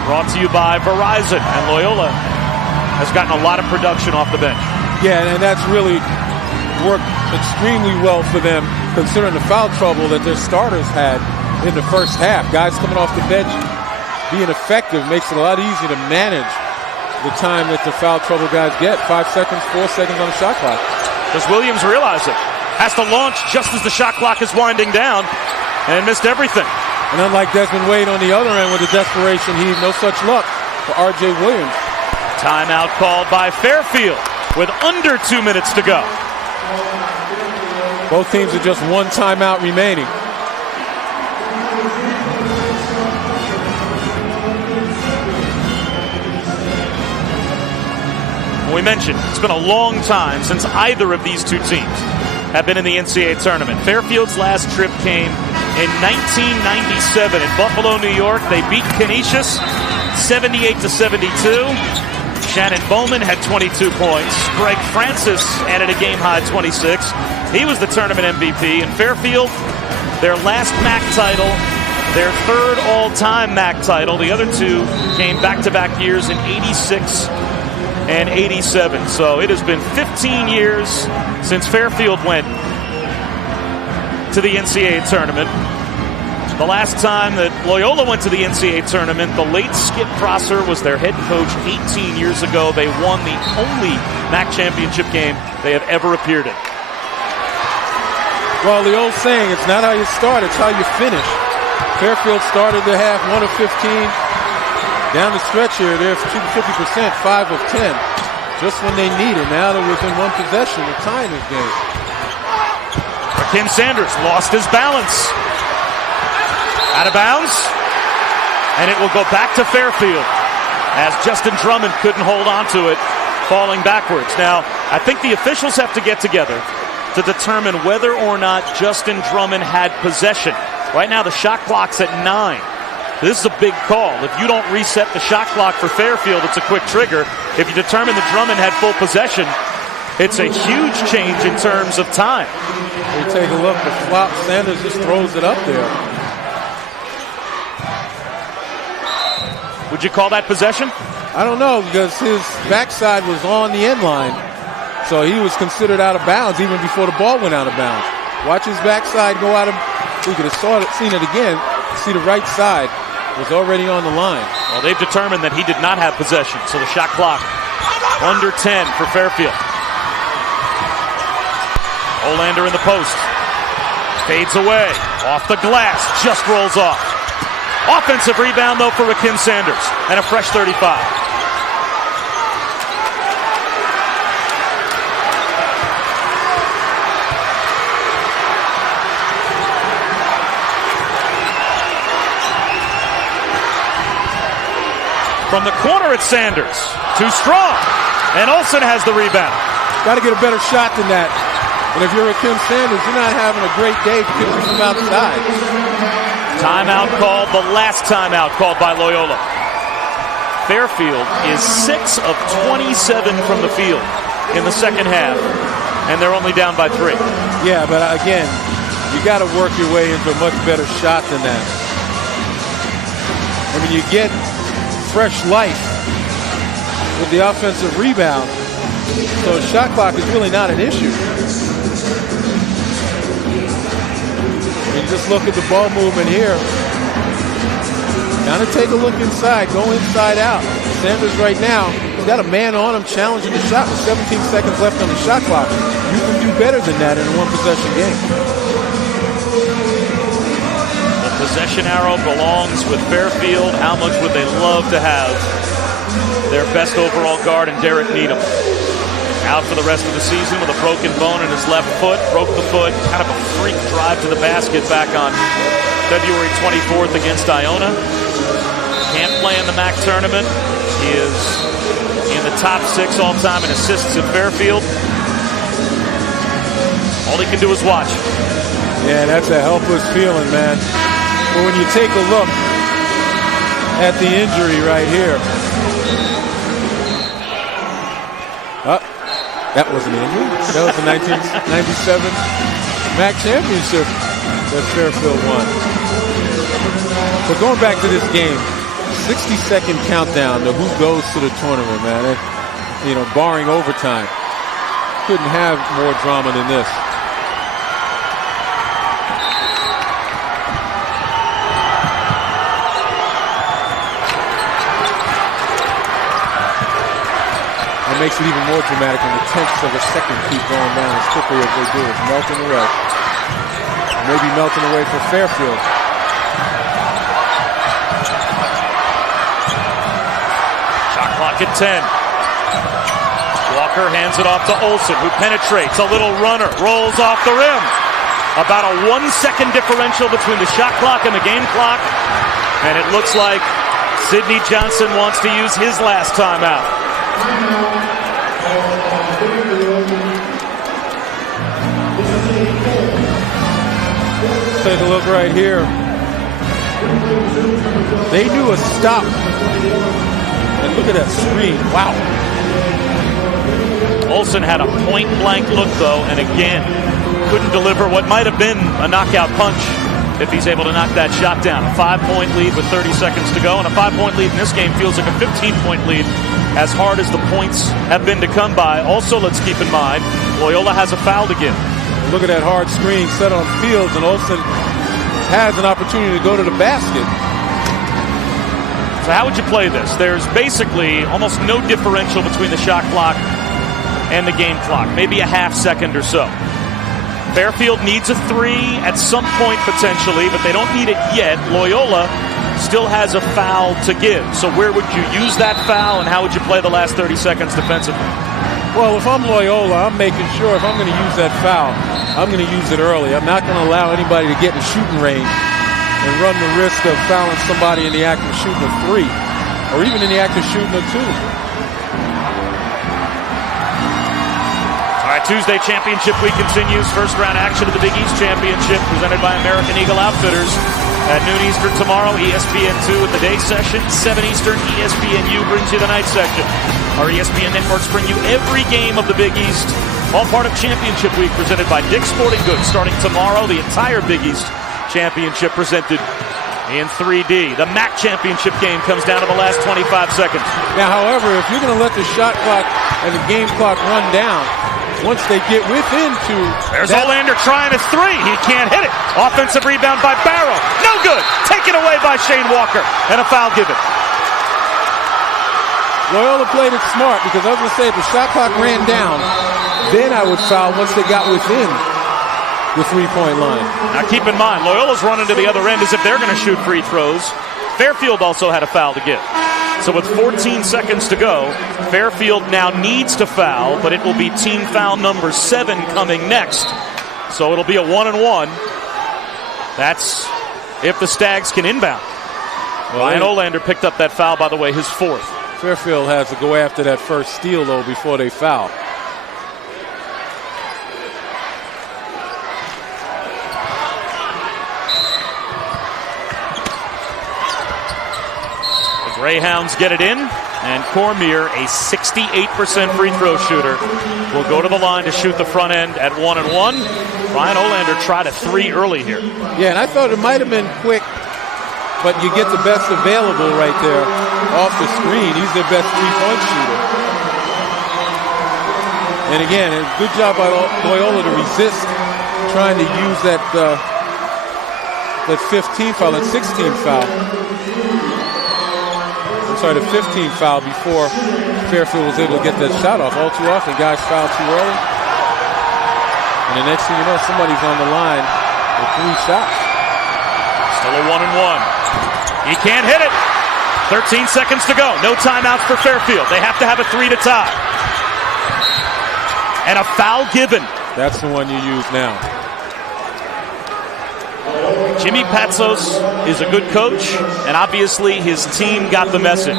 Brought to you by Verizon, and Loyola has gotten a lot of production off the bench. Yeah, and that's really worked extremely well for them, considering the foul trouble that their starters had in the first half. Guys coming off the bench being effective makes it a lot easier to manage the time that the foul trouble guys get. 5 seconds, 4 seconds on the shot clock. Does Williams realize it? Has to launch just as the shot clock is winding down and missed everything. And unlike Desmond Wade on the other end with a desperation heave, no such luck for R.J. Williams. Timeout called by Fairfield with under 2 minutes to go. Both teams are just one timeout remaining. We mentioned it's been a long time since either of these two teams have been in the NCAA tournament. Fairfield's last trip came in 1997 in Buffalo, New York. They beat Canisius 78-72. Shannon Bowman had 22 points. Greg Francis added a game-high 26. He was the tournament MVP. And Fairfield, their last MAAC title, their third all-time MAAC title. The other two came back-to-back years in 86 and 87. So it has been 15 years since Fairfield went to the NCAA tournament. The last time that Loyola went to the NCAA tournament, the late Skip Prosser was their head coach 18 years ago. They won the only MAAC championship game they have ever appeared in. Well, the old saying, it's not how you start, it's how you finish. Fairfield started the half 1 of 15. Down the stretch here, they're 50%, 5 of 10. Just when they need it. Now they're within one possession of tying this game. Kim Sanders lost his balance. Out of bounds. And it will go back to Fairfield as Justin Drummond couldn't hold on to it, falling backwards. Now, I think the officials have to get together to determine whether or not Justin Drummond had possession. Right now, the shot clock's at 9. This is a big call. If you don't reset the shot clock for Fairfield, it's a quick trigger. If you determine that Drummond had full possession, it's a huge change in terms of time. You take a look, the flop, Sanders just throws it up there. Would you call that possession? I don't know, because his backside was on the end line. So he was considered out of bounds even before the ball went out of bounds. Watch his backside go out of, we could have seen it again. See the right side was already on the line. Well, they've determined that he did not have possession, so the shot clock under 10 for Fairfield. Olander in the post. Fades away. Off the glass. Just rolls off. Offensive rebound, though, for Rakim Sanders. And a fresh 35. From the corner, it's Sanders. Too strong. And Olsen has the rebound. Got to get a better shot than that. And if you're Rakim Sanders, you're not having a great day because you're from outside. Timeout called, the last timeout called by Loyola. Fairfield is 6 of 27 from the field in the second half, and they're only down by 3. Yeah, but again, you got to work your way into a much better shot than that. I mean, you get fresh life with the offensive rebound, so shot clock is really not an issue. You just look at the ball movement here. Kind of take a look inside, go inside out. Sanders right now, he's got a man on him challenging the shot with 17 seconds left on the shot clock. You can do better than that in a one-possession game. The possession arrow belongs with Fairfield. How much would they love to have their best overall guard in Derek Needham? Out for the rest of the season with a broken bone in his left foot. Broke the foot, kind of a freak drive to the basket back on February 24th against Iona. Can't play in the MAAC tournament. He is in the top 6 all-time in assists at Fairfield. All he can do is watch. Yeah, that's a helpless feeling, man. But when you take a look at the injury right here. That wasn't an injury. That was the 1997 MAAC championship that Fairfield won. But going back to this game, 60-second countdown to who goes to the tournament, man. You know, barring overtime. Couldn't have more drama than this. It makes it even more dramatic when the tenths of a second keep going down as quickly as they do. It's melting away. Maybe melting away for Fairfield. Shot clock at 10. Walker hands it off to Olsen, who penetrates. A little runner, rolls off the rim. About a 1 second differential between the shot clock and the game clock. And it looks like Sidney Johnson wants to use his last timeout. Take a look right here. They knew a stop. And look at that screen. Wow. Olsen had a point-blank look, though, and again, couldn't deliver what might have been a knockout punch if he's able to knock that shot down. A 5-point lead with 30 seconds to go, and a 5-point lead in this game feels like a 15-point lead, as hard as the points have been to come by. Also, let's keep in mind, Loyola has a foul to give. Look at that hard screen set on Fields, and Olsen has an opportunity to go to the basket. So how would you play this? There's basically almost no differential between the shot clock and the game clock, maybe a half second or so. Fairfield needs a 3 at some point potentially, but they don't need it yet. Loyola still has a foul to give. So where would you use that foul, and how would you play the last 30 seconds defensively? Well, if I'm Loyola, I'm making sure if I'm going to use that foul, I'm going to use it early. I'm not going to allow anybody to get in shooting range and run the risk of fouling somebody in the act of shooting a 3, or even in the act of shooting a 2. All right, Tuesday Championship Week continues. First round action of the Big East Championship presented by American Eagle Outfitters. At noon Eastern tomorrow, ESPN2 with the day session. 7 Eastern, ESPNU brings you the night session. Our ESPN networks bring you every game of the Big East. All part of Championship Week presented by Dick's Sporting Goods. Starting tomorrow, the entire Big East Championship presented in 3D. The MAAC Championship game comes down to the last 25 seconds. Now, however, if you're going to let the shot clock and the game clock run down, once they get within 2... There's Olander trying his 3. He can't hit it. Offensive rebound by Barrow. No good. Taken away by Shane Walker. And a foul given. Loyola played it smart because I was going to say if the shot clock ran down, then I would foul once they got within the 3-point line. Now keep in mind, Loyola's running to the other end as if they're going to shoot free throws. Fairfield also had a foul to give. So with 14 seconds to go, Fairfield now needs to foul, but it will be team foul number 7 coming next. So it'll be a 1-and-1. That's if the Stags can inbound. Ryan Olander picked up that foul, by the way, his 4th. Fairfield has to go after that first steal, though, before they foul. Greyhounds get it in, and Cormier, a 68% free throw shooter, will go to the line to shoot the front end at 1-and-1. Ryan Olander tried a 3 early here. Yeah, and I thought it might have been quick, but you get the best available right there off the screen. He's their best 3-point shooter. And again, a good job by Loyola to resist trying to use that 15th foul, that 16th foul. The 15th foul before Fairfield was able to get that shot off. All too often, guys foul too early. And the next thing you know, somebody's on the line with 3 shots. Still a 1-and-1. He can't hit it. 13 seconds to go. No timeouts for Fairfield. They have to have a 3 to tie. And a foul given. That's the one you use now. Jimmy Patsos is a good coach, and obviously his team got the message.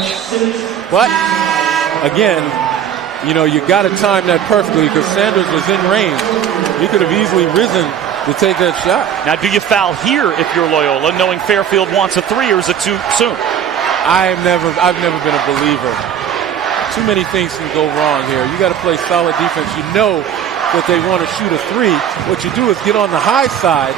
But, again, you know, you got to time that perfectly because Sanders was in range. He could have easily risen to take that shot. Now, do you foul here if you're Loyola, knowing Fairfield wants a 3, or is it too soon? I've never been a believer. Too many things can go wrong here. You got to play solid defense. You know that they want to shoot a 3. What you do is get on the high side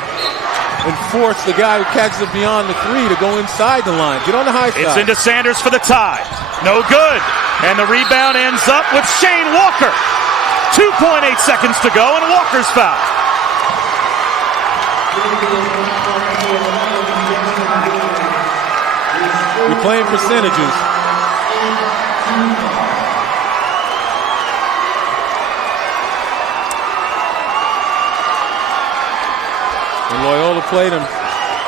and force the guy who catches it beyond the 3 to go inside the line. Get on the high side. It's into Sanders for the tie. No good. And the rebound ends up with Shane Walker. 2.8 seconds to go, and Walker's foul. You're playing percentages. And Loyola played him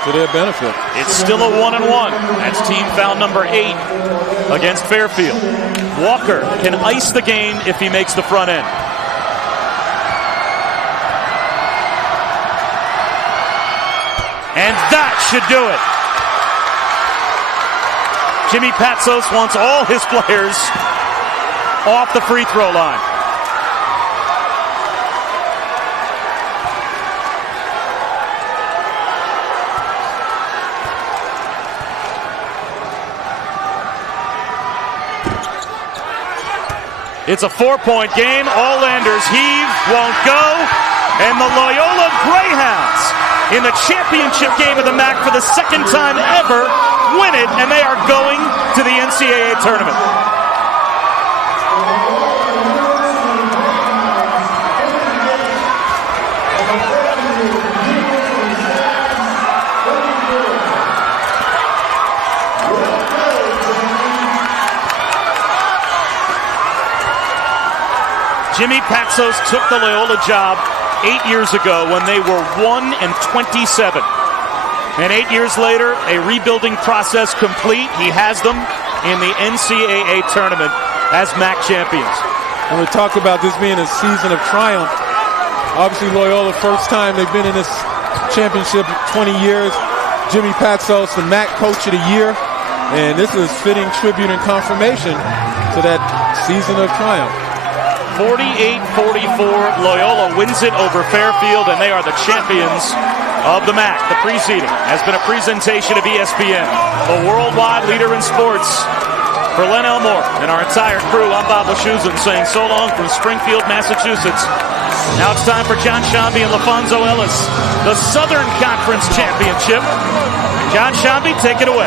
to their benefit. It's still a 1-and-1. That's team foul number 8 against Fairfield. Walker can ice the game if he makes the front end. And that should do it. Jimmy Patsos wants all his players off the free throw line. It's a 4-point game. All Landers heave, won't go. And the Loyola Greyhounds in the championship game of the MAAC for the second time ever win it, and they are going to the NCAA tournament. Jimmy Patsos took the Loyola job 8 years ago when they were 1-27. And 8 years later, a rebuilding process complete. He has them in the NCAA tournament as MAAC champions. And we talk about this being a season of triumph. Obviously, Loyola, first time they've been in this championship 20 years. Jimmy Patsos, the MAAC Coach of the Year. And this is fitting tribute and confirmation to that season of triumph. 48-44, Loyola wins it over Fairfield, and they are the champions of the MAAC. The preceding has been a presentation of ESPN, the worldwide leader in sports. For Len Elmore and our entire crew, I'm Bob Wischusen saying so long from Springfield, Massachusetts. Now it's time for John Shambi and LaFonso Ellis, the Southern Conference Championship. John Shambi, take it away.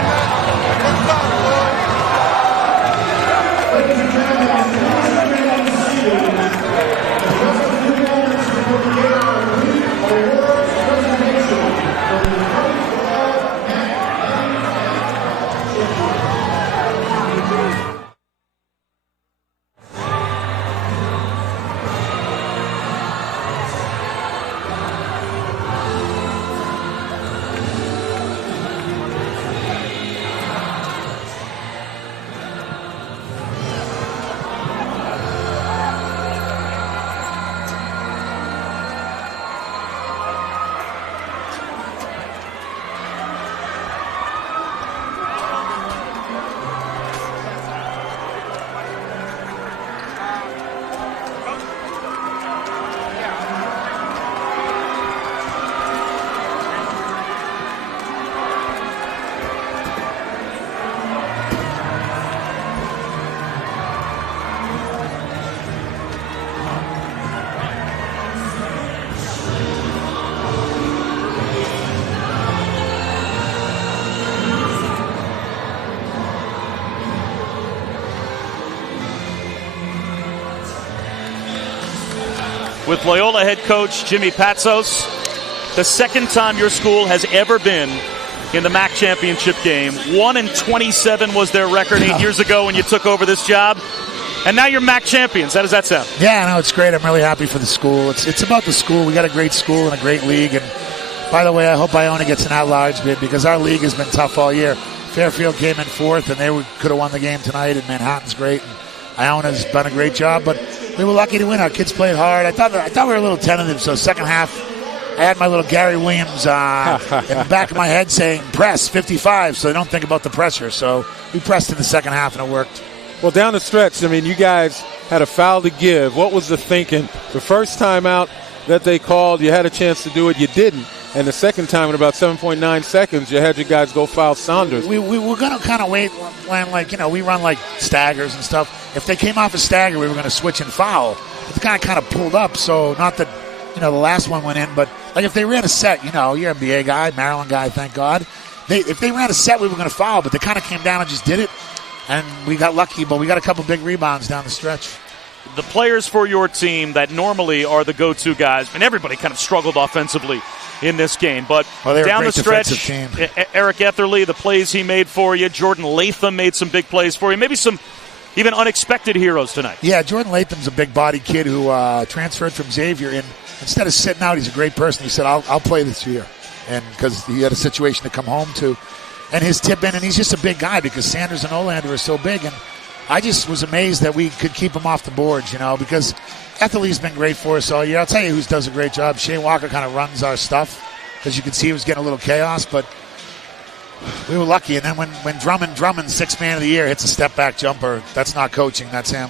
With Loyola head coach Jimmy Patsos, the second time your school has ever been in the MAAC championship game. 1-27 was their record 8 years ago when you took over this job. And now you're MAAC champions. How does that sound? Yeah, no, it's great. I'm really happy for the school. It's about the school. We got a great school and a great league. And by the way, I hope Iona gets an at-large bid because our league has been tough all year. Fairfield came in fourth, and they could have won the game tonight, and Manhattan's great. And Iona's done a great job, but we were lucky to win. Our kids played hard. I thought we were a little tentative, so second half, I had my little Gary Williams in the back of my head saying, press, 55, so they don't think about the pressure. So we pressed in the second half, and it worked. Well, down the stretch, I mean, you guys had a foul to give. What was the thinking? The first time out that they called, you had a chance to do it, you didn't. And the second time, in about 7.9 seconds, you had your guys go foul Saunders. We were going to kind of wait when, we run like staggers and stuff. If they came off a stagger, we were going to switch and foul. But the guy kind of pulled up, so not that the last one went in. But like if they ran a set, you're an NBA guy, Maryland guy, thank God. If they ran a set, we were going to foul, but they kind of came down and just did it. And we got lucky, but we got a couple big rebounds down the stretch. The players for your team that normally are the go-to guys, and everybody kind of struggled offensively in this game. But down the stretch, Eric Etherly, the plays he made for you, Jordan Latham made some big plays for you, maybe some even unexpected heroes tonight. Yeah, Jordan Latham's a big-bodied kid who transferred from Xavier, and instead of sitting out, he's a great person. He said, I'll play this year, and because he had a situation to come home to. And his tip in, and he's just a big guy because Sanders and Olander are so big. And I just was amazed that we could keep him off the boards, because Etherly's been great for us all year. I'll tell you who does a great job. Shane Walker kind of runs our stuff. As you can see, he was getting a little chaos, but we were lucky. And then when Drummond, sixth man of the year, hits a step-back jumper, that's not coaching, that's him.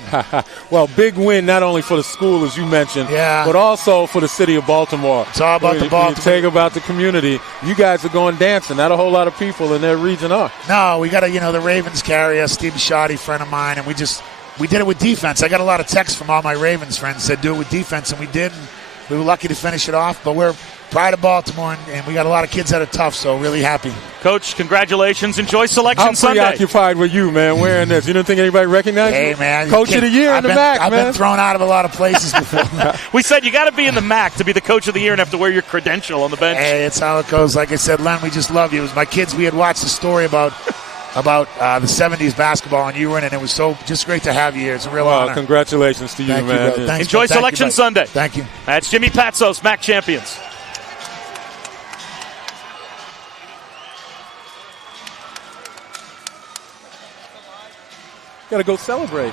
Well, big win not only for the school, as you mentioned, but also for the city of Baltimore. It's all about the Baltimore. You take about the community. You guys are going dancing. Not a whole lot of people in their region are. No, we got to, the Ravens carry us. Steve Bisciotti, friend of mine, and we did it with defense. I got a lot of texts from all my Ravens friends said do it with defense, and we did. And we were lucky to finish it off, but we're pride of Baltimore, and we got a lot of kids that are tough, so really happy. Coach, congratulations. Enjoy Selection Sunday. I'm preoccupied with you, man, wearing this. You didn't think anybody recognized you? Hey, man. Coach of the year in the MAAC, I've been thrown out of a lot of places before. We said you got to be in the MAAC to be the Coach of the Year and have to wear your credential on the bench. Hey, it's how it goes. Like I said, Len, we just love you. It was my kids. We had watched the story about the 70s basketball, and you were in it. And it was so just great to have you here. It's a real honor. Congratulations to you, man. Thanks, Enjoy Selection Sunday. Thank you. That's Jimmy Patsos, MAAC champions. Got to go celebrate.